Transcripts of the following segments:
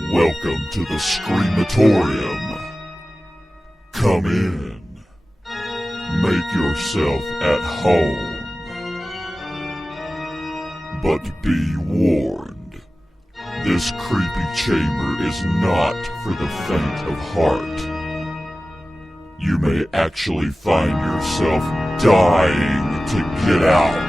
Welcome to the SCREAMATORIUM. Come in. Make yourself at home. But be warned, this creepy chamber is not for the faint of heart. You may actually find yourself dying to get out.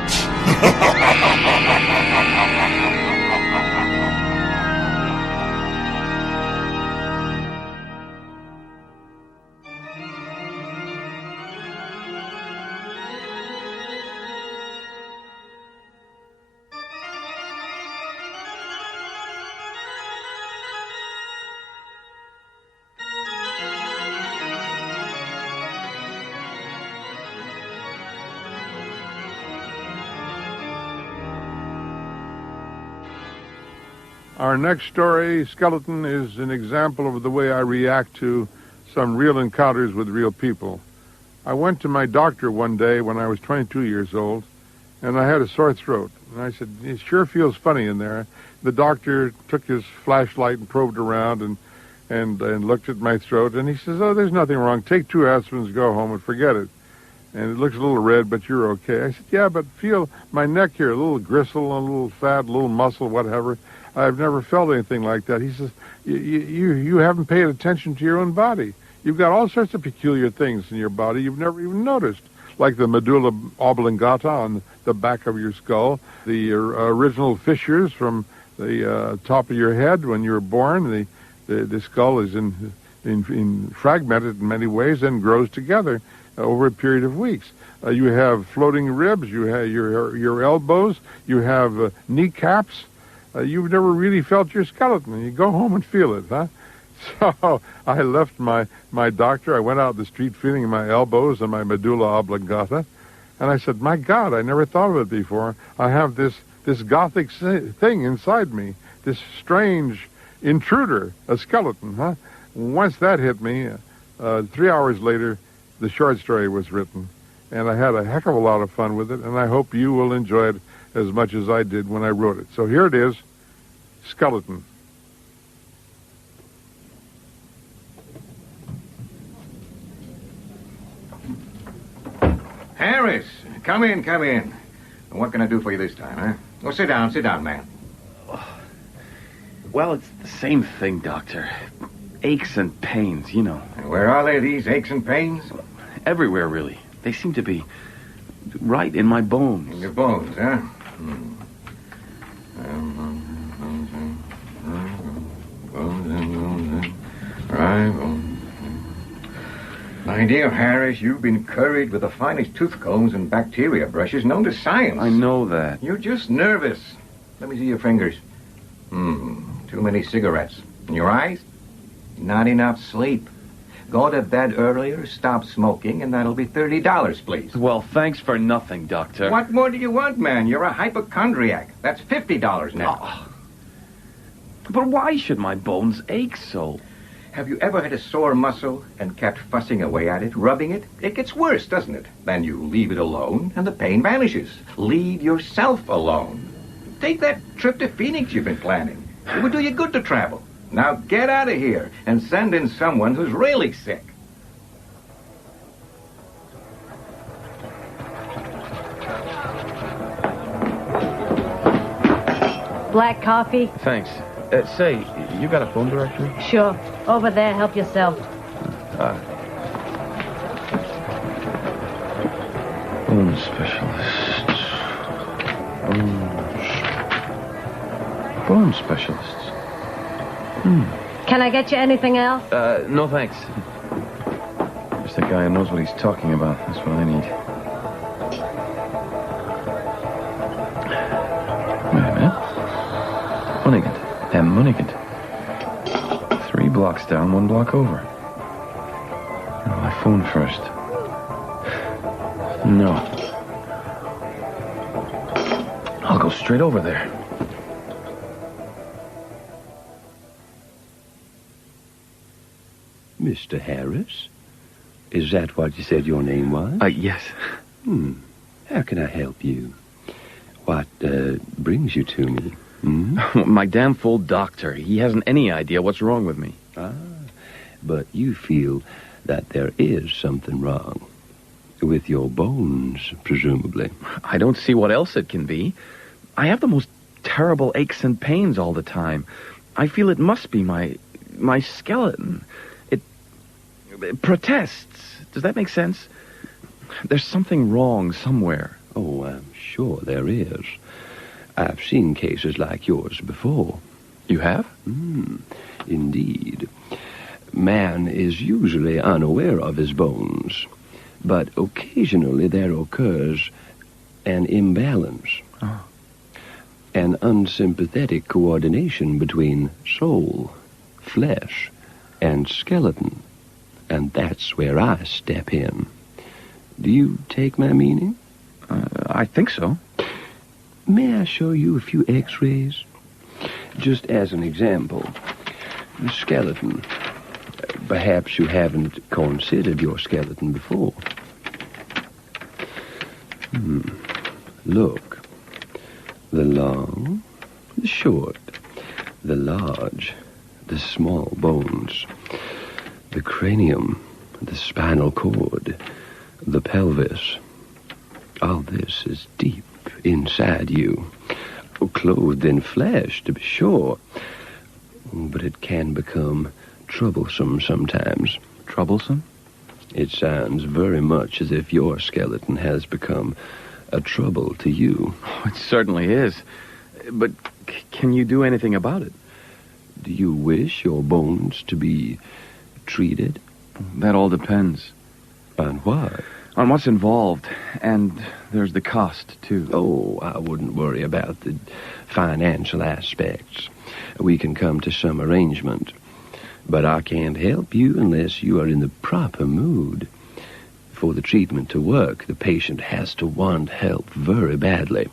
Our next story, Skeleton, is an example of the way I react to some real encounters with real people. I went to my doctor one day when I was 22 years old, and I had a sore throat. And I said, it sure feels funny in there. The doctor took his flashlight and probed around and looked at my throat, and he says, oh, there's nothing wrong. Take 2 aspirins, go home, and forget it. And it looks a little red, but you're okay. I said, yeah, but feel my neck here, a little gristle, a little fat, a little muscle, whatever. I've never felt anything like that. He says, you haven't paid attention to your own body. You've got all sorts of peculiar things in your body you've never even noticed, like the medulla oblongata on the back of your skull, the original fissures from the top of your head when you were born. The skull is in fragmented in many ways and grows together over a period of weeks. You have floating ribs. You have your elbows. You have kneecaps. You've never really felt your skeleton. You go home and feel it, huh? So I left my doctor. I went out the street feeling my elbows and my medulla oblongata. And I said, my God, I never thought of it before. I have this gothic thing inside me, this strange intruder, a skeleton, huh? Once that hit me, 3 hours later, the short story was written. And I had a heck of a lot of fun with it, and I hope you will enjoy it as much as I did when I wrote it. So here it is, Skeleton. Harris, come in. What can I do for you this time, huh? Oh, sit down, man. Well, it's the same thing, Doctor. Aches and pains, you know. And where are they, these aches and pains? Everywhere, really. They seem to be right in my bones. In your bones, huh? My dear Harris, you've been curried with the finest tooth combs and bacteria brushes known to science. I know that. You're just nervous. Let me see your fingers. Too many cigarettes. And your eyes? Not enough sleep. Go to bed earlier, stop smoking, and that'll be $30, please. Well, thanks for nothing, Doctor. What more do you want, man? You're a hypochondriac. That's $50 now. Oh. But why should my bones ache so? Have you ever had a sore muscle and kept fussing away at it, rubbing it? It gets worse, doesn't it? Then you leave it alone, and the pain vanishes. Leave yourself alone. Take that trip to Phoenix you've been planning. It would do you good to travel. Now get out of here and send in someone who's really sick. Black coffee? Thanks. Say, you got a phone directory? Sure. Over there, help yourself. Bone specialist. Bone specialists. Can I get you anything else? No thanks. Just a guy who knows what he's talking about. That's what I need. Wait a minute. Munigant. M. Munigant. 3 blocks down, 1 block over. Oh, I phone first. No. I'll go straight over there. Mr. Harris? Is that what you said your name was? Yes. How can I help you? What brings you to me? My damn fool doctor. He hasn't any idea what's wrong with me. But you feel that there is something wrong. With your bones, presumably. I don't see what else it can be. I have the most terrible aches and pains all the time. I feel it must be my skeleton. It protests. Does that make sense? There's something wrong somewhere. Oh, I'm sure there is. I've seen cases like yours before. You have? Indeed. Man is usually unaware of his bones, but occasionally there occurs an imbalance. Oh. An unsympathetic coordination between soul, flesh, and skeleton. And that's where I step in. Do you take my meaning? I think so. May I show you a few x-rays? Just as an example, the skeleton. Perhaps you haven't considered your skeleton before. Look. The long, the short, the large, the small bones, the cranium, the spinal cord, the pelvis. All this is deep inside you, clothed in flesh, to be sure, but it can become troublesome sometimes. Troublesome? It sounds very much as if your skeleton has become a trouble to you. Oh, it certainly is. But can you do anything about it? Do you wish your bones to be treated? That all depends. On what? On what's involved. And there's the cost, too. Oh, I wouldn't worry about the financial aspects. We can come to some arrangement. But I can't help you unless you are in the proper mood. For the treatment to work, the patient has to want help very badly.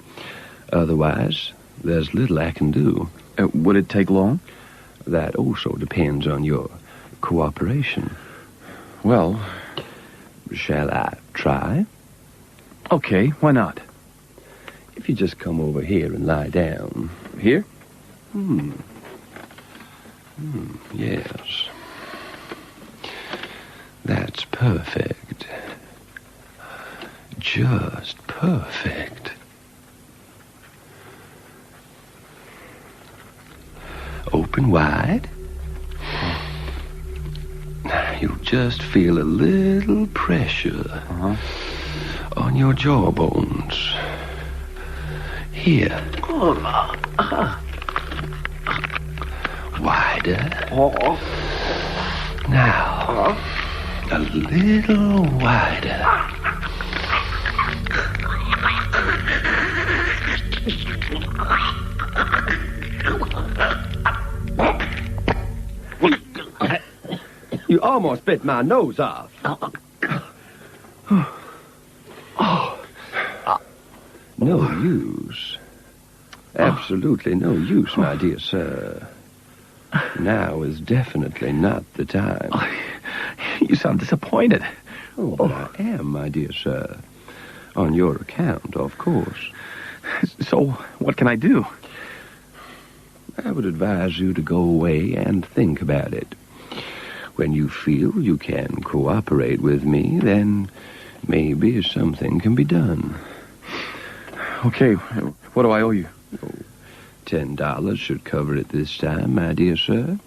Otherwise, there's little I can do. Would it take long? That also depends on your cooperation. Well... Shall I try? Okay, why not? If you just come over here and lie down. Here? Yes. That's perfect. Just perfect. Open wide. You just feel a little pressure on your jawbones. Here. Wider. Now, a little wider. You almost bit my nose off. No use. Absolutely no use, my dear sir. Now is definitely not the time. You sound disappointed. Oh, but I am, my dear sir. On your account, of course. So, what can I do? I would advise you to go away and think about it. When you feel you can cooperate with me, then maybe something can be done. Okay, what do I owe you? $10 should cover it this time, my dear sir.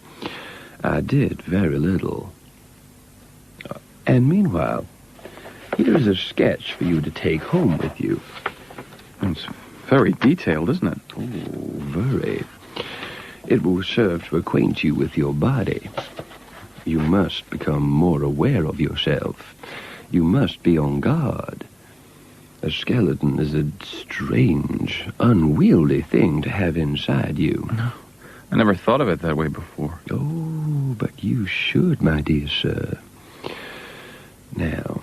I did very little. And meanwhile, here's a sketch for you to take home with you. It's very detailed, isn't it? Oh, very. It will serve to acquaint you with your body. You must become more aware of yourself. You must be on guard. A skeleton is a strange, unwieldy thing to have inside you. No, I never thought of it that way before. Oh, but you should, my dear sir. Now,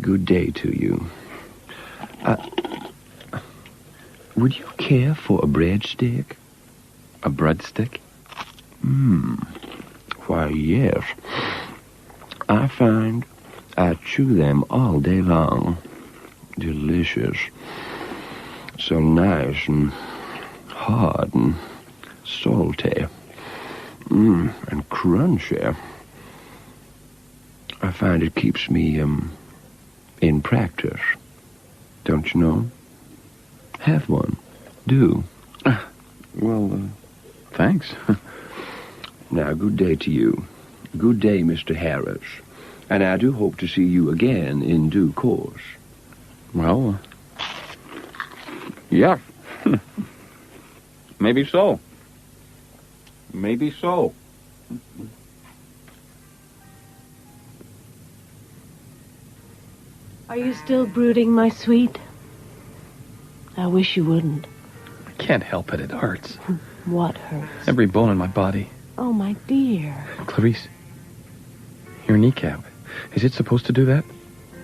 good day to you. Would you care for a breadstick? A breadstick? Why, yes. I find I chew them all day long. Delicious. So nice and hard and salty. And crunchy. I find it keeps me, in practice. Don't you know? Have one. Do. Well, thanks. Now, good day to you. Good day, Mr. Harris. And I do hope to see you again in due course. Well, yeah. Maybe so. Maybe so. Are you still brooding, my sweet? I wish you wouldn't. I can't help it. It hurts. What hurts? Every bone in my body. Oh, my dear. Clarice, your kneecap. Is it supposed to do that?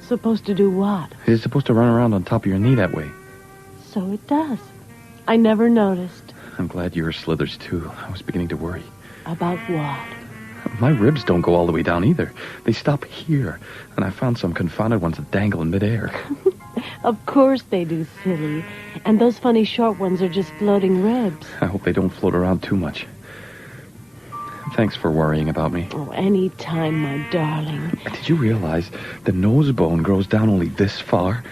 Supposed to do what? Is it supposed to run around on top of your knee that way? So it does. I never noticed. I'm glad yours slithers, too. I was beginning to worry. About what? My ribs don't go all the way down either. They stop here, and I found some confounded ones that dangle in midair. Of course they do, silly. And those funny short ones are just floating ribs. I hope they don't float around too much. Thanks for worrying about me. Oh, any time, my darling. Did you realize the nose bone grows down only this far?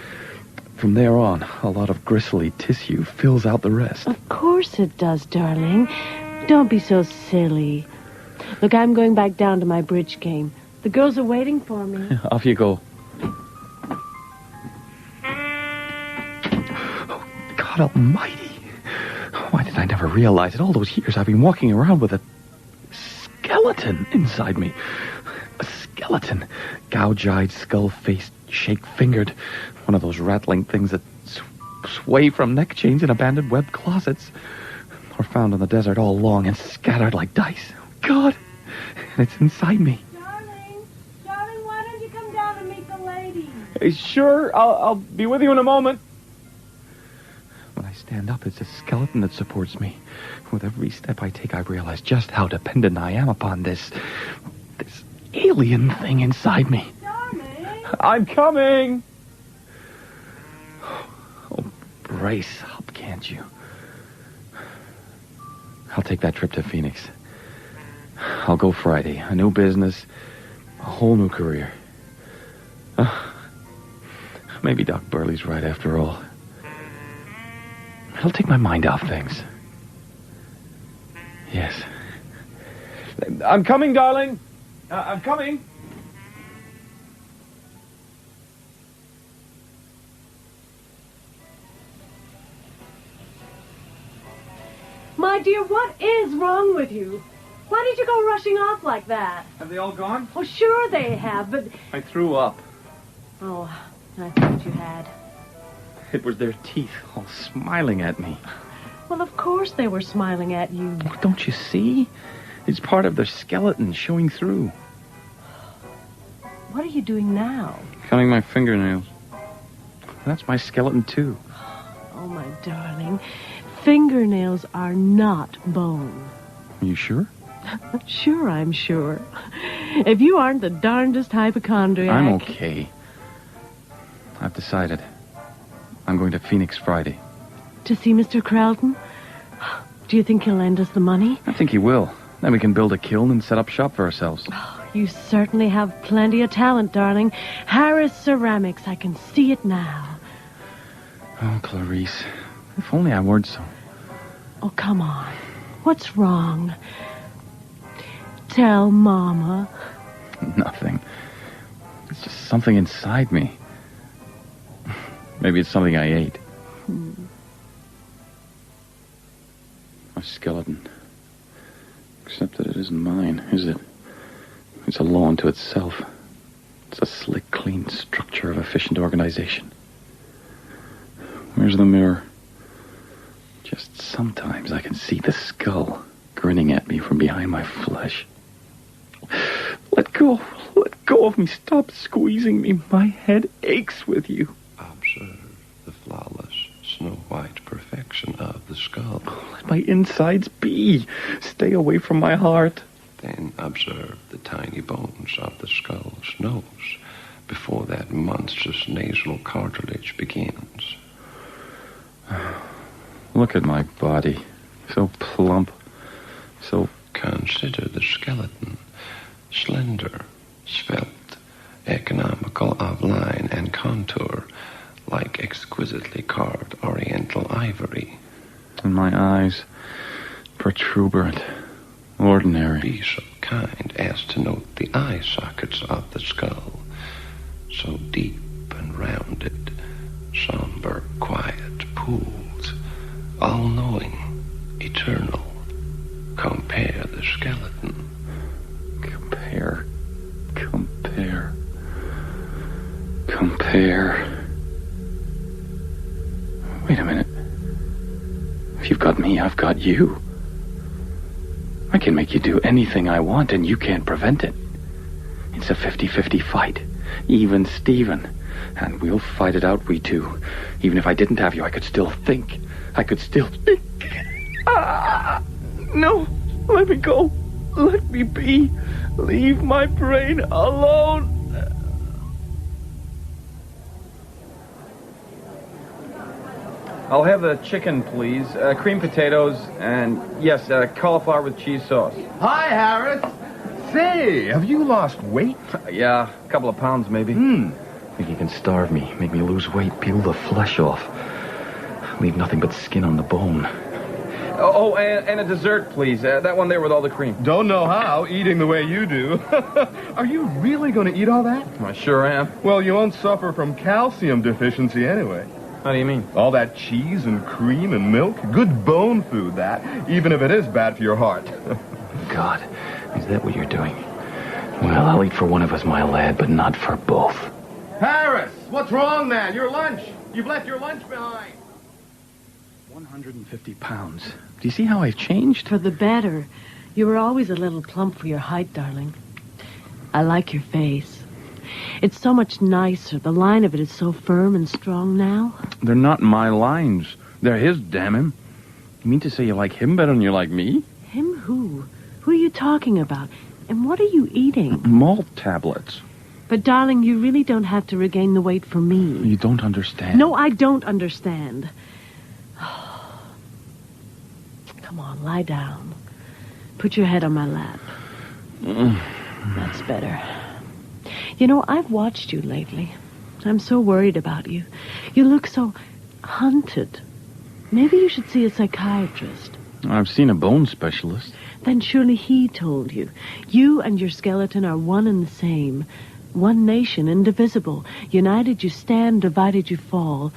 From there on, a lot of gristly tissue fills out the rest. Of course it does, darling. Don't be so silly. Look, I'm going back down to my bridge game. The girls are waiting for me. Off you go. Oh, God almighty. Why did I never realize it? All those years I've been walking around with a skeleton inside me. A skeleton. Gouge-eyed, skull-faced, shake-fingered. One of those rattling things that sway from neck chains in abandoned web closets. Or found in the desert all along and scattered like dice. God! And it's inside me. Darling, why don't you come down and meet the lady? Hey, sure, I'll be with you in a moment. When I stand up, it's a skeleton that supports me. With every step I take, I realize just how dependent I am upon this alien thing inside me. Darling! I'm coming! Oh, brace up, can't you? I'll take that trip to Phoenix. I'll go Friday. A new business. A whole new career. Maybe Doc Burley's right after all. It'll take my mind off things. Yes. I'm coming, darling. I'm coming. My dear, what is wrong with you? Why did you go rushing off like that? Have they all gone? Oh, sure they have, but... I threw up. Oh, I thought you had. It was their teeth all smiling at me. Well, of course they were smiling at you. Don't you see? It's part of their skeleton showing through. What are you doing now? Cutting my fingernails. That's my skeleton, too. Oh, my darling. Fingernails are not bone. Are you sure? Sure, I'm sure. If you aren't the darndest hypochondriac... I'm okay. I've decided. I'm going to Phoenix Friday. To see Mr. Crowlton? Do you think he'll lend us the money? I think he will. Then we can build a kiln and set up shop for ourselves. You certainly have plenty of talent, darling. Harris Ceramics, I can see it now. Oh, Clarice. If only I weren't so... Oh, come on. What's wrong? Tell Mama. Nothing. It's just something inside me. Maybe it's something I ate. A skeleton. Except that it isn't mine, is it? It's a law unto itself. It's a slick, clean structure of efficient organization. Where's the mirror? Just sometimes I can see the skull grinning at me from behind my flesh. Let go of me. Stop squeezing me. My head aches with you. Observe the flawless, snow-white perfection of the skull. Let my insides be. Stay away from my heart. Then observe the tiny bones of the skull's nose before that monstrous nasal cartilage begins. Look at my body. So plump. So... Consider the skeleton. Slender, svelte, economical of line and contour, like exquisitely carved oriental ivory. And my eyes, protuberant, ordinary. Be so kind as to note the eye sockets of the skull, so deep and rounded, somber, quiet pools, all-knowing, eternal. Compare the skeleton. Compare. Wait a minute. If you've got me, I've got you. I can make you do anything I want, and you can't prevent it. It's a 50-50 fight. Even Steven. And we'll fight it out, we two. Even if I didn't have you, I could still think. No, let me go. Let me be. Leave my brain alone. I'll have the chicken, please. Cream potatoes, and yes, cauliflower with cheese sauce. Hi, Harris. Say, have you lost weight? Yeah, a couple of pounds, maybe. Think you can starve me, make me lose weight, peel the flesh off. Leave nothing but skin on the bone. Oh, and a dessert, please. That one there with all the cream. Don't know how, eating the way you do. Are you really going to eat all that? I sure am. Well, you won't suffer from calcium deficiency anyway. How do you mean? All that cheese and cream and milk, good bone food, that, even if it is bad for your heart. God, is that what you're doing? Well, I'll eat for one of us, my lad, but not for both. Harris, what's wrong, man? Your lunch. You've left your lunch behind. 150 pounds. Do you see how I've changed? For the better. You were always a little plump for your height, darling. I like your face. It's so much nicer. The line of it is so firm and strong now. They're not my lines. They're his, damn him. You mean to say you like him better than you like me? Him who? Who are you talking about? And what are you eating? Malt tablets. But, darling, you really don't have to regain the weight for me. You don't understand. No, I don't understand. Come on, lie down. Put your head on my lap. That's better. You know, I've watched you lately. I'm so worried about you. You look so hunted. Maybe you should see a psychiatrist. I've seen a bone specialist. Then surely he told you. You and your skeleton are one and the same. One nation, indivisible. United you stand, divided you fall.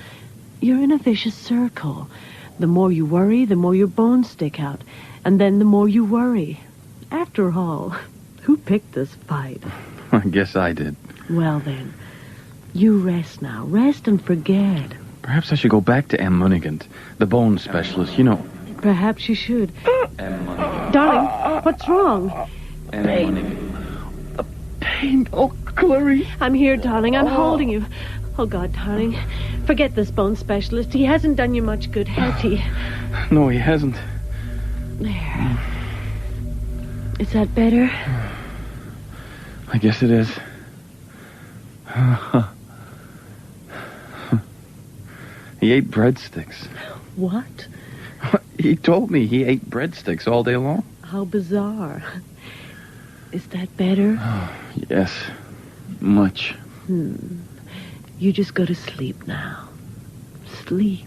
You're in a vicious circle. The more you worry, the more your bones stick out. And then the more you worry. After all, who picked this fight? I guess I did. Well, then, you rest now. Rest and forget. Perhaps I should go back to M. Munigant, the bone specialist, you know. Perhaps you should. M. Munigant. Darling, what's wrong? M. Munigant. The pain. Oh, Clarice. I'm here, darling. I'm holding you. Oh, God, darling. Forget this bone specialist. He hasn't done you much good, has he? No, he hasn't. There. Is that better? I guess it is. He ate breadsticks. What? He told me he ate breadsticks all day long. How bizarre. Is that better? Yes, much. You just go to sleep now. Sleep.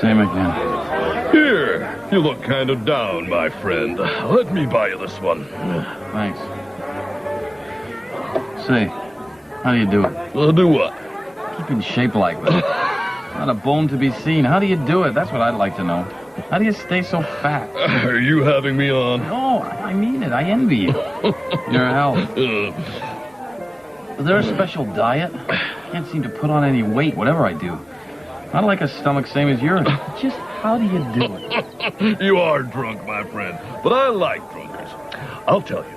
Same again. Here, you look kind of down, my friend. Let me buy you this one. Thanks. Say, how do you do it? Do what? Keep in shape like that. Not a bone to be seen. How do you do it? That's what I'd like to know. How do you stay so fat? Are you having me on? No, I mean it. I envy you. Your health. Is there a special diet? I can't seem to put on any weight, whatever I do. Not like a stomach same as yours. Just how do you do it? You are drunk, my friend, but I like drunkards. I'll tell you,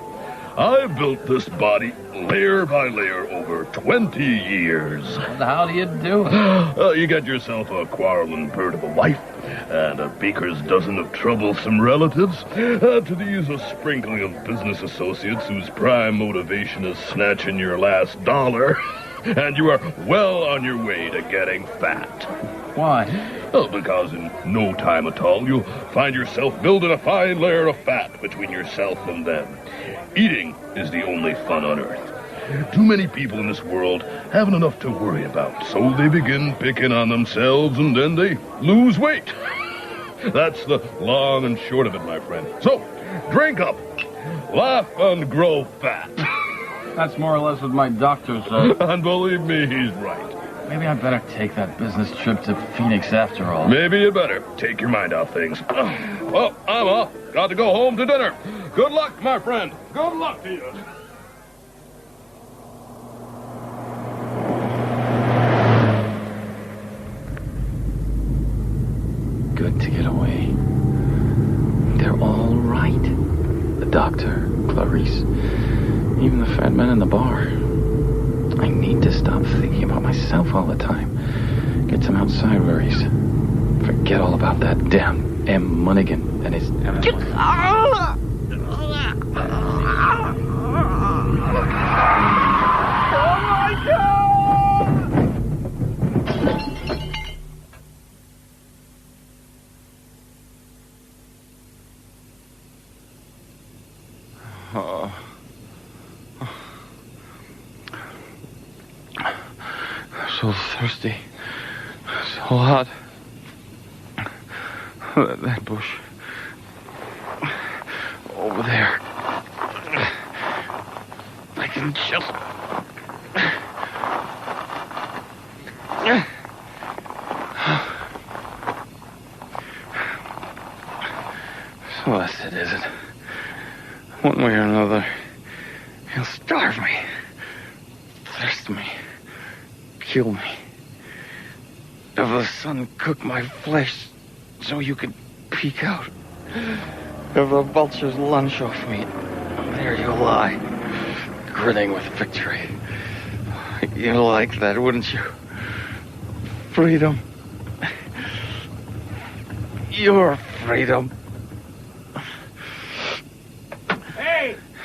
I built this body layer by layer over 20 years. How do you do it? You get yourself a quarreling bird of a wife and a baker's dozen of troublesome relatives. To these, a sprinkling of business associates whose prime motivation is snatching your last dollar. And you are well on your way to getting fat. Why? Well, because in no time at all, you'll find yourself building a fine layer of fat between yourself and them. Eating is the only fun on earth. Too many people in this world haven't enough to worry about, so they begin picking on themselves and then they lose weight. That's the long and short of it, my friend. So, drink up, laugh, and grow fat. That's more or less what my doctor said. And believe me, he's right. Maybe I'd better take that business trip to Phoenix after all. Maybe you better take your mind off things. Well, I'm off. Got to go home to dinner. Good luck, my friend. Good luck to you. Good to get away. They're all right. The doctor, Clarice, even the fat man in the bar. I need to stop thinking about myself all the time. Get some outside worries. Forget all about that damn M. Munnigan and his... So thirsty. So hot. That bush. Over there. I can just... So that's it, is it? One way or another, he'll starve me, thirst me, kill me. If the sun cooked my flesh so you could peek out, if the vultures lunch off me, there you lie, grinning with victory. You'd like that, wouldn't you? Freedom. Your freedom.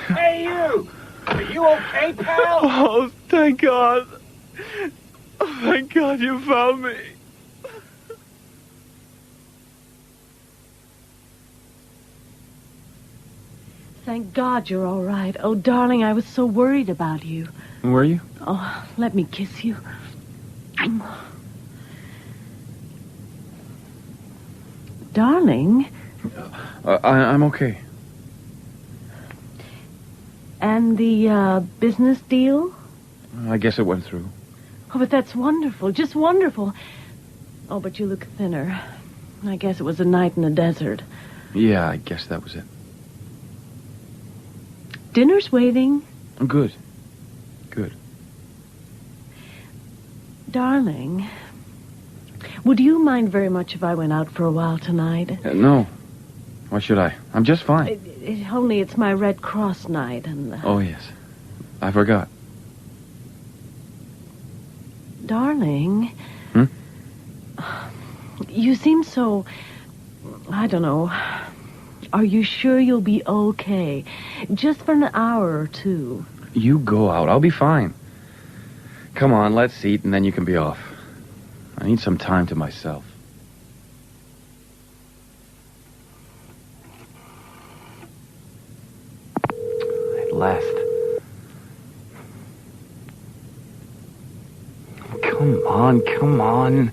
Hey, you! Are you okay, pal? Oh, thank God. Oh, thank God you found me. Thank God you're all right. Oh, darling, I was so worried about you. Were you? Oh, let me kiss you. Darling. I'm okay. And the business deal? I guess it went through. Oh, but that's wonderful. Just wonderful. Oh, but you look thinner. I guess it was a night in the desert. Yeah, I guess that was it. Dinner's waiting. Good. Good. Darling, would you mind very much if I went out for a while tonight? No. Why should I? I'm just fine. Only it's my Red Cross night, and... Oh, yes. I forgot. Darling... You seem so... I don't know. Are you sure you'll be okay? Just for an hour or two. You go out. I'll be fine. Come on, let's eat, and then you can be off. I need some time to myself. At last. Come on, come on.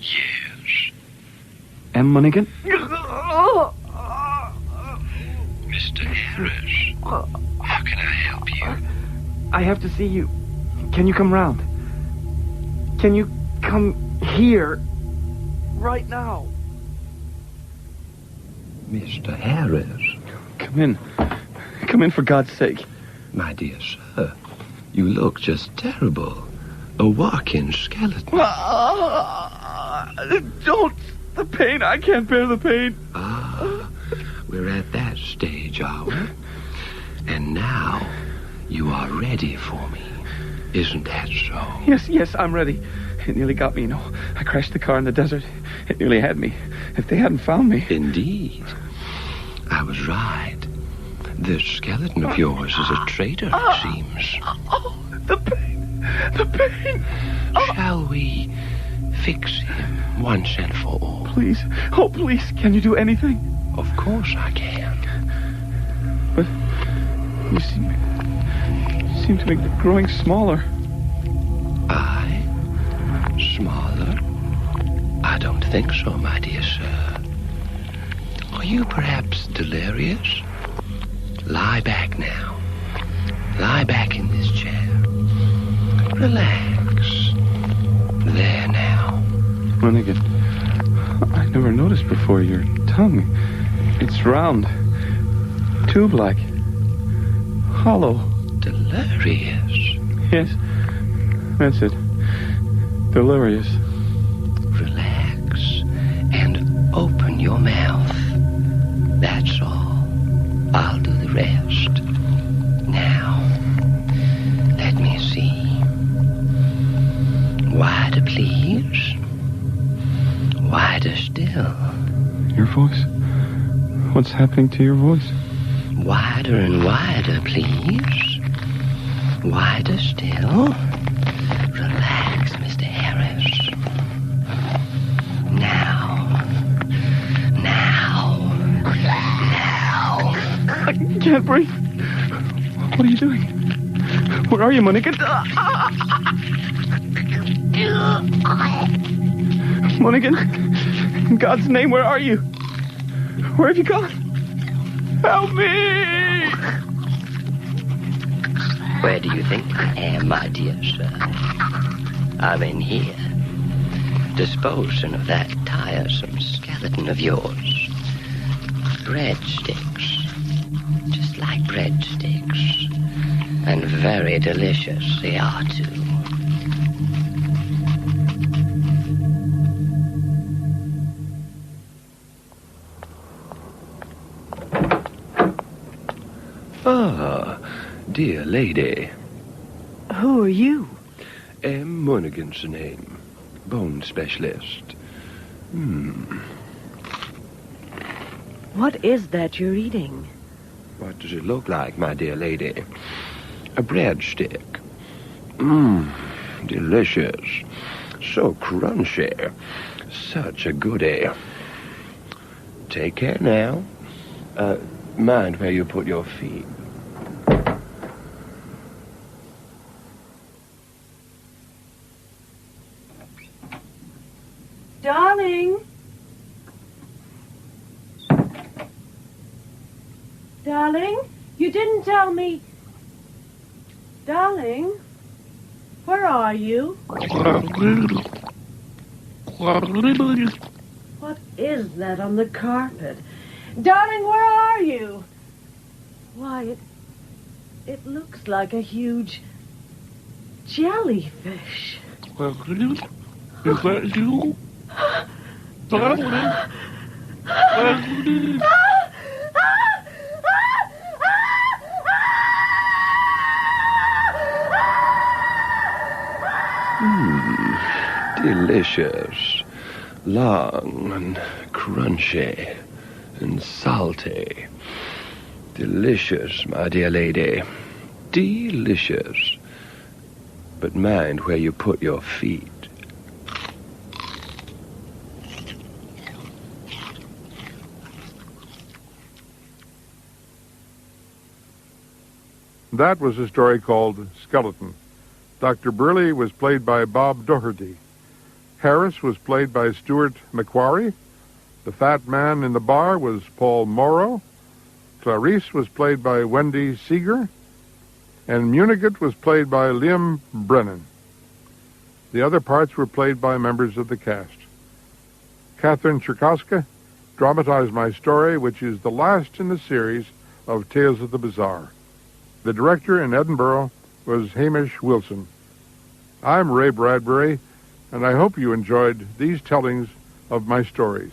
Yes. M. Munnigan? Mr. Harris, how can I help you? I have to see you. Can you come round? Can you come here? Right now. Mr. Harris? Come in. Come in, for God's sake. My dear sir, you look just terrible. A walking skeleton. Don't. The pain. I can't bear the pain. Ah, we're at that stage, are we? And now you are ready for me. Isn't that so? Yes, I'm ready. It nearly got me, you know. I crashed the car in the desert. It nearly had me. If they hadn't found me... Indeed. I was right. This skeleton of yours is a traitor, it seems. Oh, the pain. The pain. Shall we fix him once and for all? Please. Oh, please. Can you do anything? Of course I can. But you seem to be growing smaller. I? Smaller? I don't think so, my dear sir. Are you perhaps delirious? Lie back now. Lie back in this chair. Relax. There now. Runnigan, I never noticed before your tongue. It's round, tube-like, hollow. Delirious? Yes, that's it. Delirious. Relax and open your mouth. That's all. I'll do the rest. Now, let me see. Wider, please. Wider still. Your voice? What's happening to your voice? Wider and wider, please. Wider still. Relax, Mr. Harris. Now. I can't breathe. What are you doing? Where are you, Monique? Monigan, in God's name, where are you? Where have you gone? Help me! Where do you think I am, my dear sir? I'm in here, disposing of that tiresome skeleton of yours. Breadsticks. Just like breadsticks. And very delicious they are, too. Ah, dear lady. Who are you? M. Monaghan's the name. Bone specialist. What is that you're eating? What does it look like, my dear lady? A breadstick. Delicious. So crunchy. Such a goodie. Take care now. Mind where you put your feet. Darling? Darling? You didn't tell me... Darling? Where are you? What is that on the carpet? Darling, where are you? Why, it looks like a huge jellyfish. Is that you? Darling? Delicious. Long and crunchy and salty. Delicious, my dear lady. Delicious. But mind where you put your feet. That was a story called Skeleton. Dr. Burley was played by Bob Doherty. Harris was played by Stuart McQuarrie. The fat man in the bar was Paul Morrow. Clarice was played by Wendy Seeger. And Munigat was played by Liam Brennan. The other parts were played by members of the cast. Catherine Cherkowska dramatized my story, which is the last in the series of Tales of the Bizarre. The director in Edinburgh was Hamish Wilson. I'm Ray Bradbury, and I hope you enjoyed these tellings of my stories.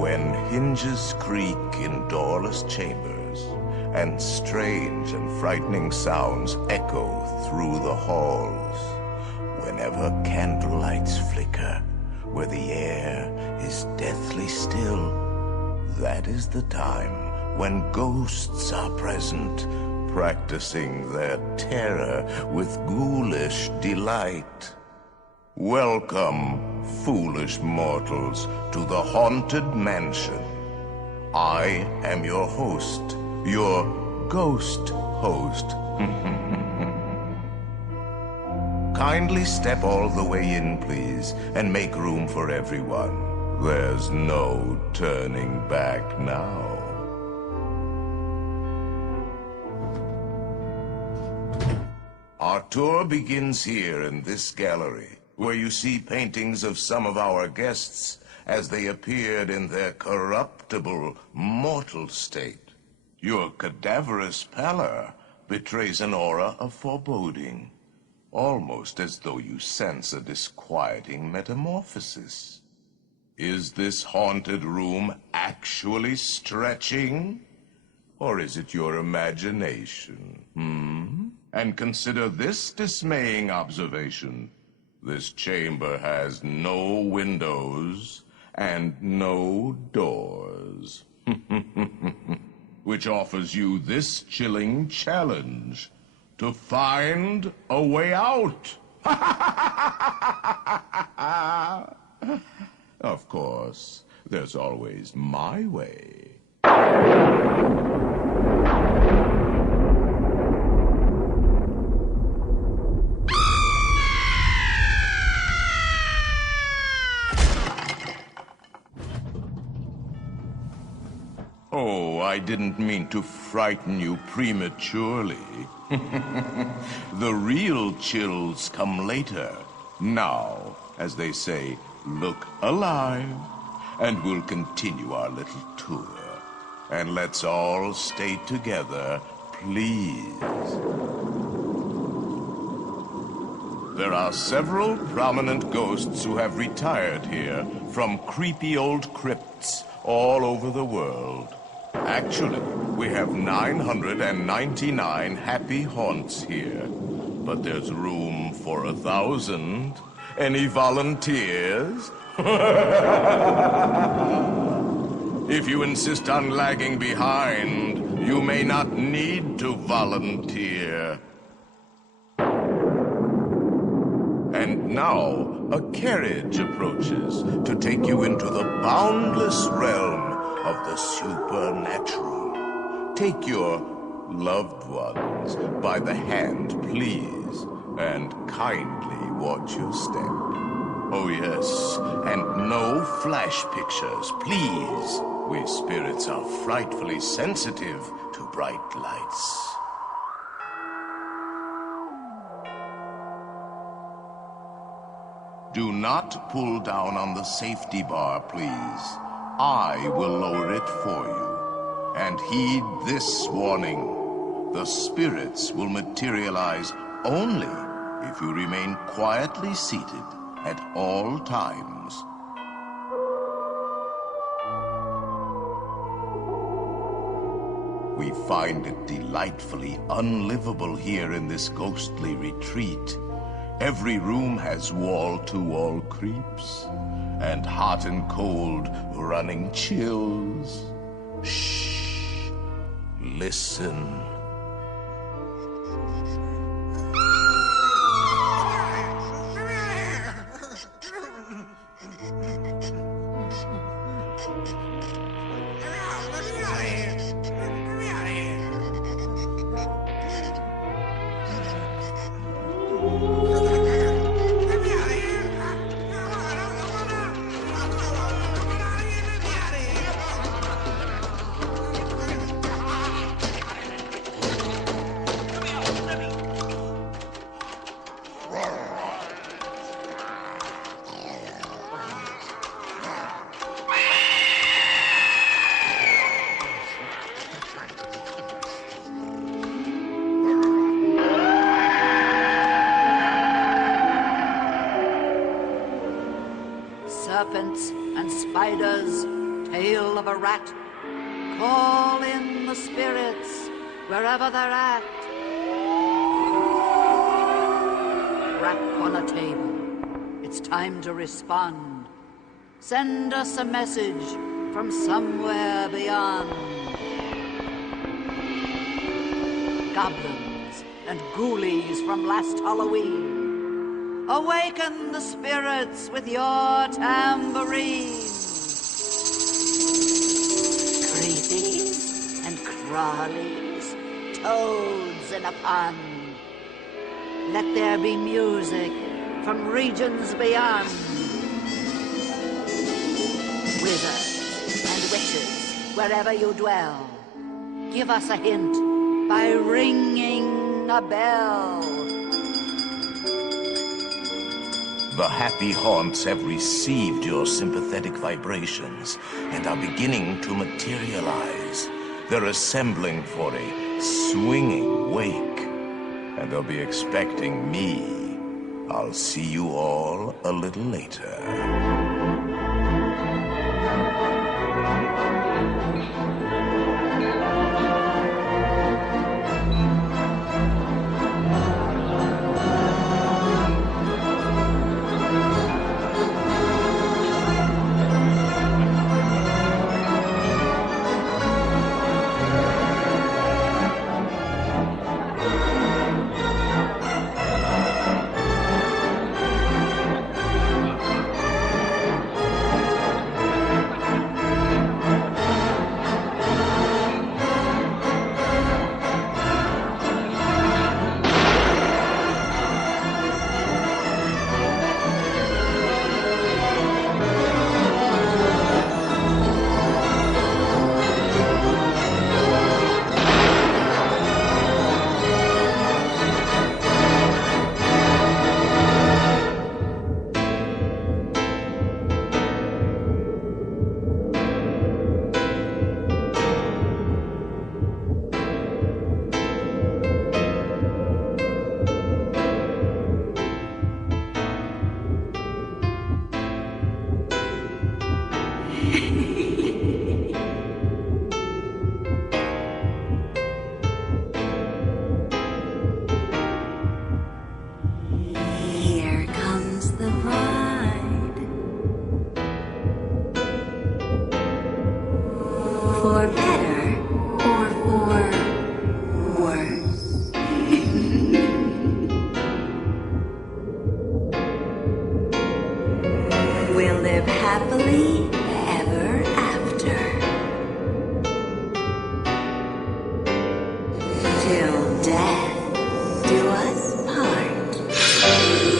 When hinges creak in doorless chambers, and strange and frightening sounds echo through the halls, whenever candlelights flicker, where the air is deathly still, that is the time when ghosts are present, practicing their terror with ghoulish delight. Welcome, foolish mortals, to the haunted mansion. I am your host, your ghost host. Kindly step all the way in, please, and make room for everyone. There's no turning back now. Our tour begins here in this gallery, where you see paintings of some of our guests as they appeared in their corruptible, mortal state. Your cadaverous pallor betrays an aura of foreboding, almost as though you sense a disquieting metamorphosis. Is this haunted room actually stretching? Or is it your imagination, And consider this dismaying observation. This chamber has no windows and no doors. Which offers you this chilling challenge to find a way out. Of course, there's always my way. Oh, I didn't mean to frighten you prematurely. The real chills come later. Now, as they say, look alive, and we'll continue our little tour. And let's all stay together, please. There are several prominent ghosts who have retired here from creepy old crypts all over the world. Actually, we have 999 happy haunts here, but there's room for 1,000. Any volunteers? If you insist on lagging behind, you may not need to volunteer. And now, a carriage approaches to take you into the boundless realm of the supernatural. Take your loved ones by the hand, please, and kindly watch your step. Oh yes, and no flash pictures, please. We spirits are frightfully sensitive to bright lights. Do not pull down on the safety bar, please. I will lower it for you. And heed this warning. The spirits will materialize only if you remain quietly seated at all times. We find it delightfully unlivable here in this ghostly retreat. Every room has wall-to-wall creeps, and hot and cold running chills. Shh. Listen. Serpents and spiders, tail of a rat. Call in the spirits wherever they're at. Rap on a table. It's time to respond. Send us a message from somewhere beyond. Goblins and ghoulies from last Halloween. Awaken the spirits with your tambourine. Creepies and crawlies, toads in a pond. Let there be music from regions beyond. Wizards and witches, wherever you dwell, give us a hint by ringing a bell. The happy haunts have received your sympathetic vibrations and are beginning to materialize. They're assembling for a swinging wake, and they'll be expecting me. I'll see you all a little later. Till death do us part.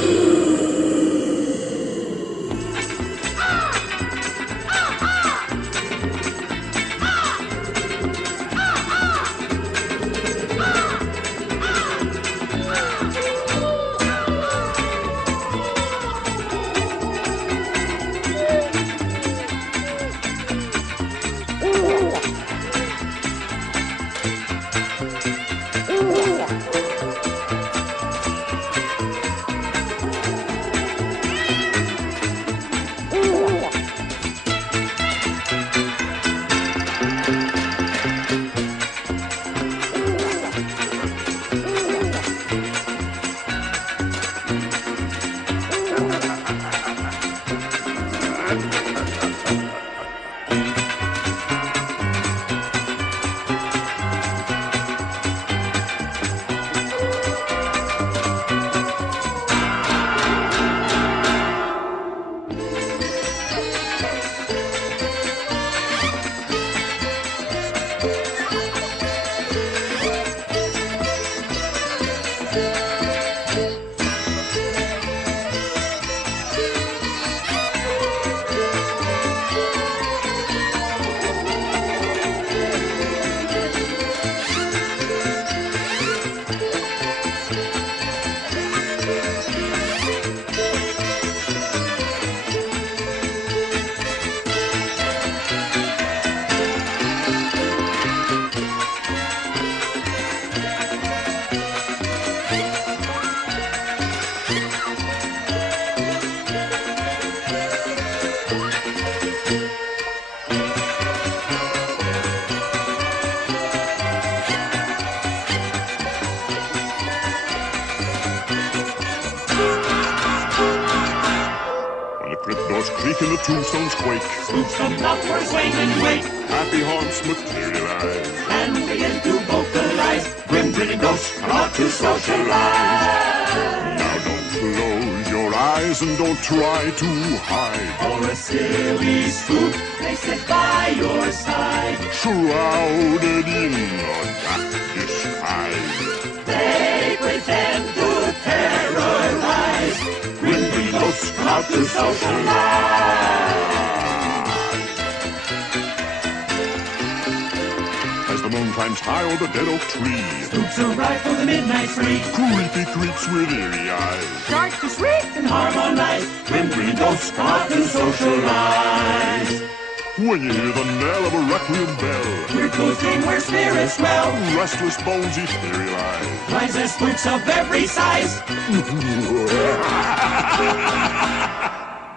Creak and the tombstones quake. Spooks come upward, swing and wake. Happy haunts materialize. And begin to vocalize. Grim grinning ghosts come out to socialize. Now don't close your eyes and don't try to hide. For a silly spook, they sit by your side. Shrouded in a dark disguise. They pretend to terrorize. Grim grinning ghosts come out to socialize. As the moon climbs high o'er the dead oak tree, Spooks arrive for the midnight spree. Creepy creeps with eerie eyes Start to shriek and harmonize. Grim grinning ghosts come out to socialize. When you hear the knell of a requiem bell, Weird ghosting where spirits dwell. Restless bones etherealize. Rises spooks of every size.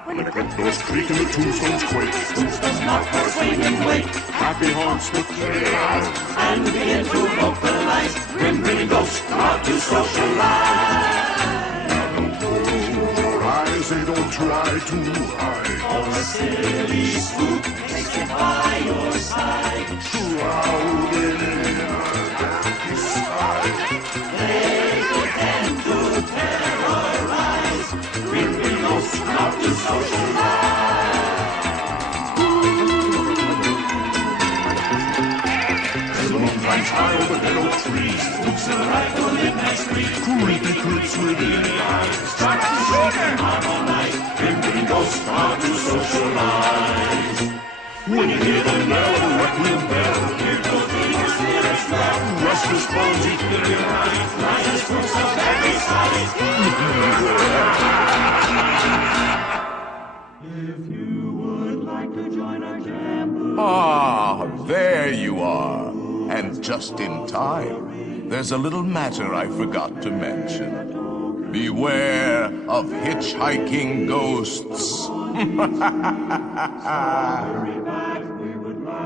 When the crypt doors creak and the tombstones quake, Spooks does not for swing and wake. Happy haunts materialize. And begin to vocalize. Grim grinning ghosts come out to socialize. Now don't close your eyes, they don't try to hide. For a silly spook, they sit by your side. Shrouded in a dark disguise. They pretend to terrorize. Grim grinning ghosts come out to socialize. As the moon climbs high over the dead oak trees, Spooks arrive for the midnight spree. creepy creeps with eerie eyes. Start to shake and harmonize. Grim grinning ghosts come out to socialize. When you hear the knell of a requiem bell, Here goes the your spirits dwell. restless bones etherealize. Rises spooks of every size. If you would like to join our jamboree. Ah, there you are. And just in time. There's a little matter I forgot to mention. Beware of hitchhiking ghosts.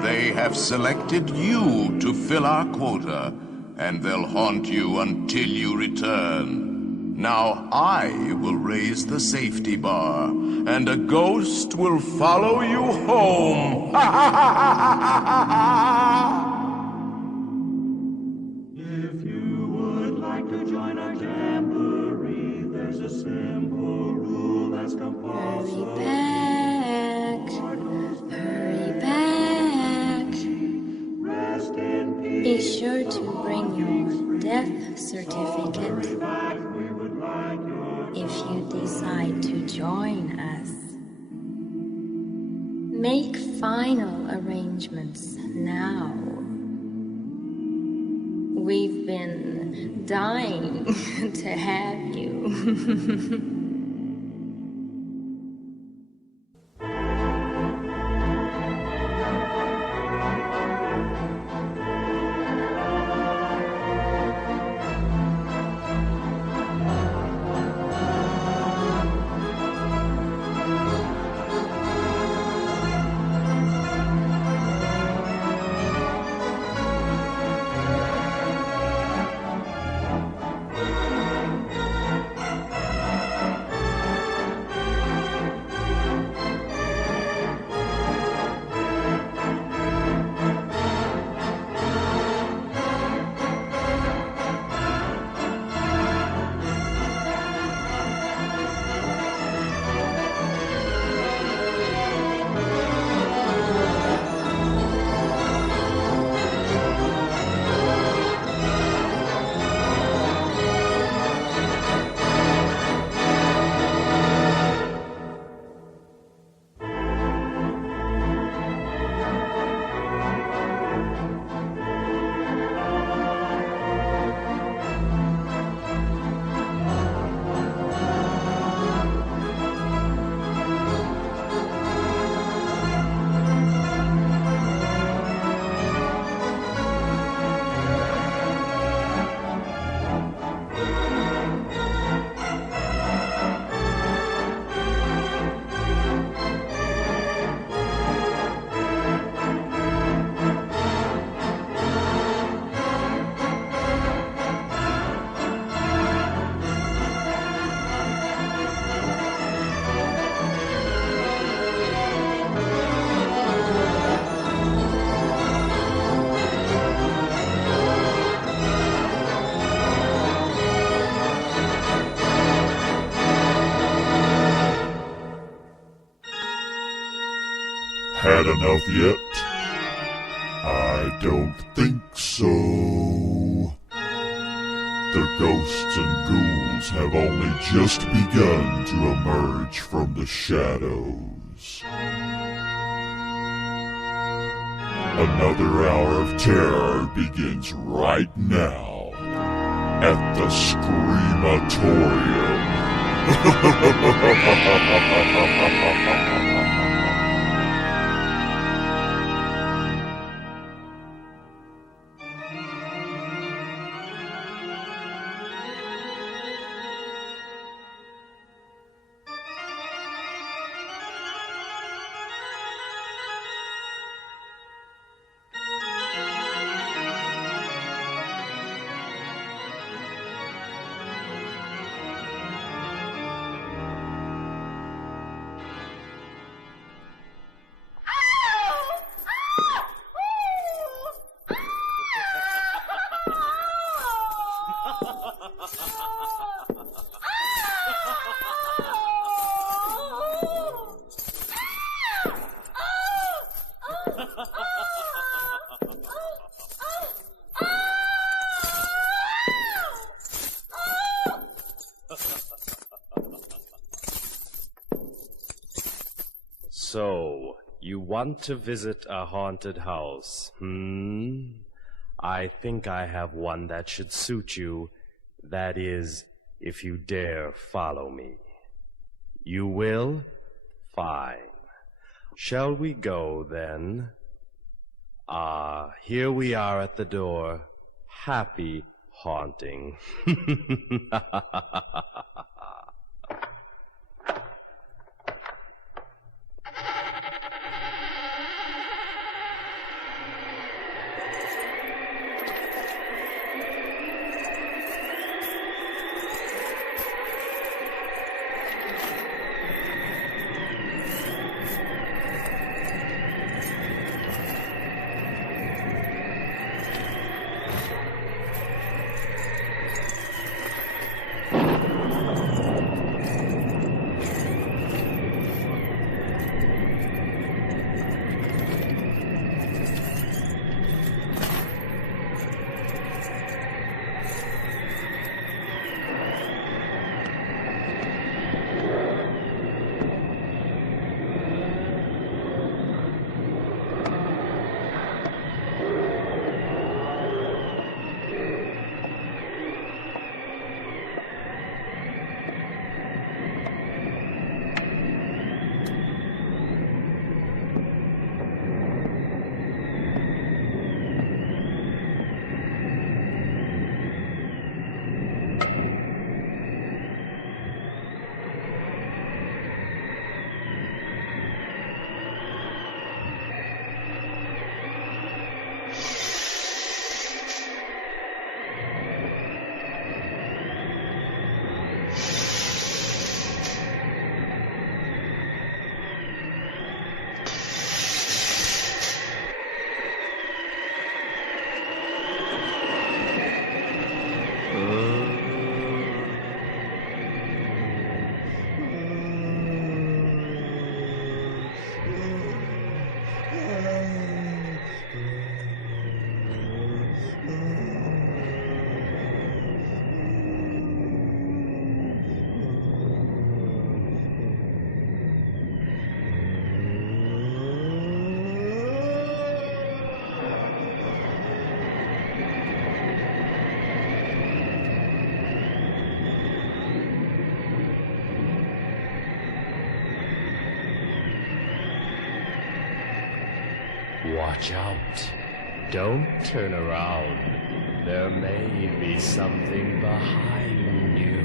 They have selected you to fill our quota, and they'll haunt you until you return. Now I will raise the safety bar, and a ghost will follow you home. If you would like to join our jamboree, there's a simple rule that's compulsory. Hurry back. Rest in peace. Be sure to bring your certificate if you decide to join us. Make final arrangements now. We've been dying to have you. Had enough yet? I don't think so. The ghosts and ghouls have only just begun to emerge from the shadows. Another hour of terror begins right now at the SCREAMATORIUM. So, you want to visit a haunted house, I think I have one that should suit you. That is, if you dare follow me. You will? Fine. Shall we go, then? Here we are at the door. Happy haunting. Watch out. Don't turn around. There may be something behind you.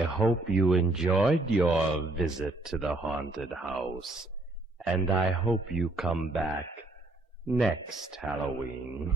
I hope you enjoyed your visit to the haunted house, and I hope you come back next Halloween.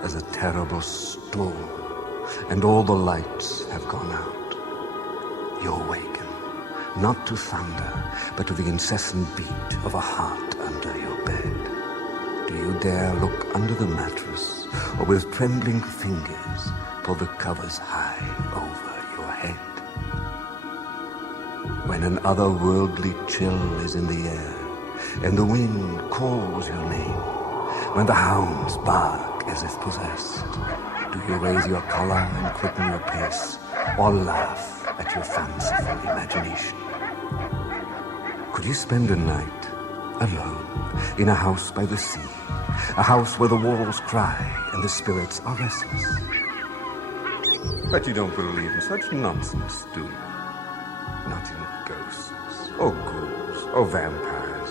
There's a terrible storm, and all the lights have gone out. You awaken, not to thunder, but to the incessant beat of a heart under your bed. Do you dare look under the mattress, or with trembling fingers pull the covers high over your head? When an otherworldly chill is in the air, and the wind calls your name, when the hounds bark as if possessed, do you raise your collar and quicken your pace, or laugh at your fanciful imagination? Could you spend a night alone in a house by the sea, a house where the walls cry and the spirits are restless? But you don't believe in such nonsense, do you? Not in ghosts, or ghouls, or vampires,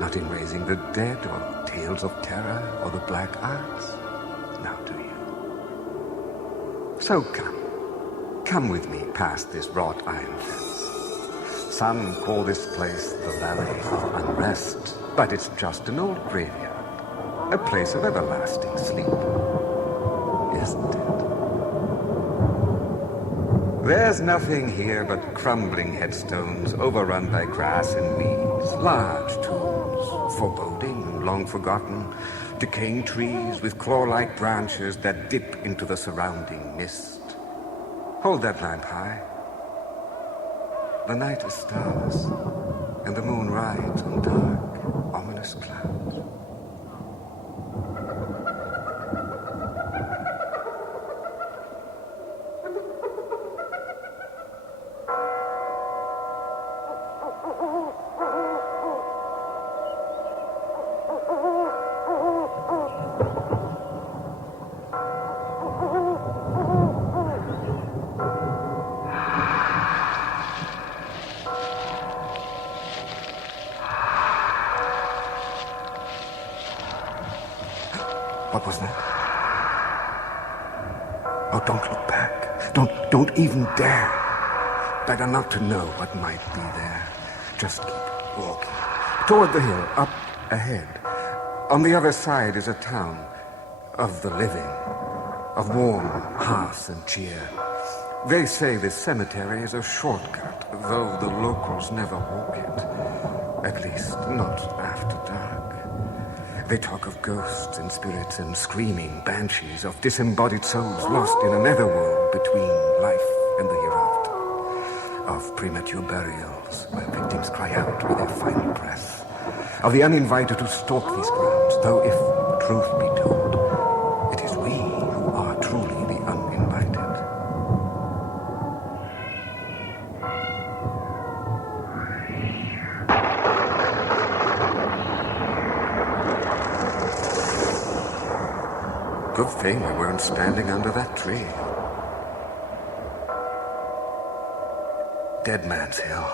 not in raising the dead, or tales of terror, or the black arts, now do you? So come with me past this wrought iron fence. Some call this place the Valley of Unrest, but it's just an old graveyard, a place of everlasting sleep, isn't it? There's nothing here but crumbling headstones overrun by grass and weeds, large tombs, foreboding and long forgotten, decaying trees with claw-like branches that dip into the surrounding mist. Hold that lamp high. The night is stars, and the moon rides on dark, ominous clouds. Oh, don't look back. Don't even dare. Better not to know what might be there. Just keep walking. Toward the hill, up ahead. On the other side is a town of the living, of warm hearth and cheer. They say this cemetery is a shortcut, though the locals never walk it. At least, not after dark. They talk of ghosts and spirits and screaming banshees, of disembodied souls lost in a netherworld between life and the hereafter. Of premature burials, where victims cry out with their final breath. Of the uninvited who stalk these grounds, though if truth be told, it is we who are truly the uninvited. Good thing we weren't standing under that tree. Dead Man's Hill.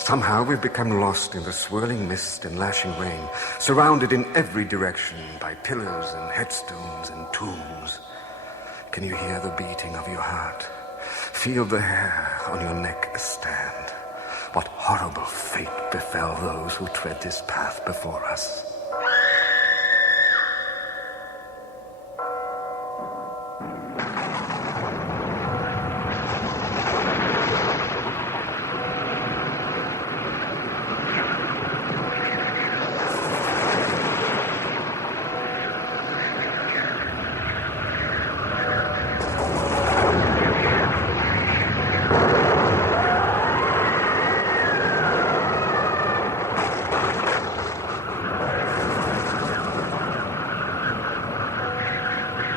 Somehow we've become lost in the swirling mist and lashing rain, surrounded in every direction by pillars and headstones and tombs. Can you hear the beating of your heart? Feel the hair on your neck stand. What horrible fate befell those who tread this path before us.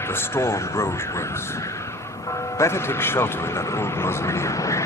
The storm grows worse. Better take shelter in that old mausoleum.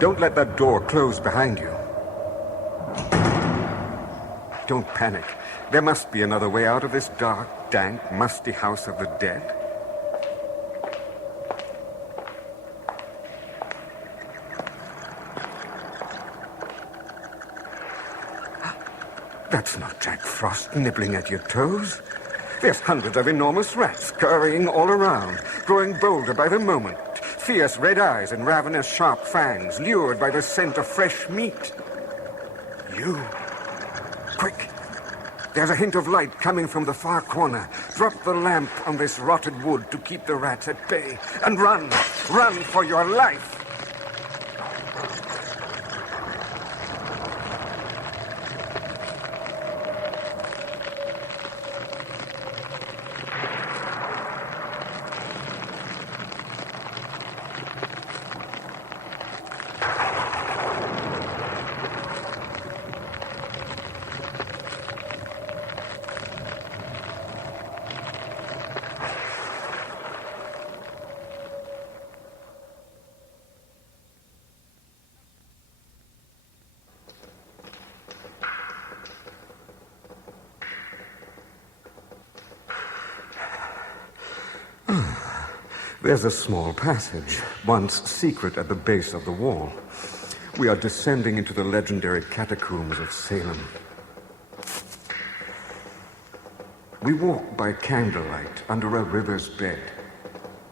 Don't let that door close behind you. Don't panic. There must be another way out of this dark, dank, musty house of the dead. That's not Jack Frost nibbling at your toes. There's hundreds of enormous rats scurrying all around, growing bolder by the moment. Fierce red eyes and ravenous sharp fangs, lured by the scent of fresh meat. You. Quick. There's a hint of light coming from the far corner. Drop the lamp on this rotted wood to keep the rats at bay. And run. Run for your life. There's a small passage, once secret at the base of the wall. We are descending into the legendary catacombs of Salem. We walk by candlelight under a river's bed.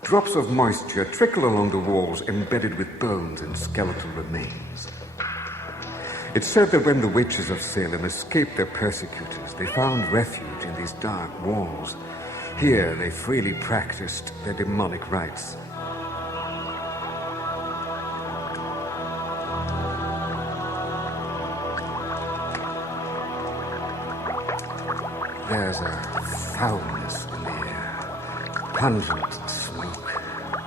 Drops of moisture trickle along the walls embedded with bones and skeletal remains. It's said that when the witches of Salem escaped their persecutors, they found refuge in these dark walls. Here they freely practiced their demonic rites. There's a foulness in the air, pungent smoke,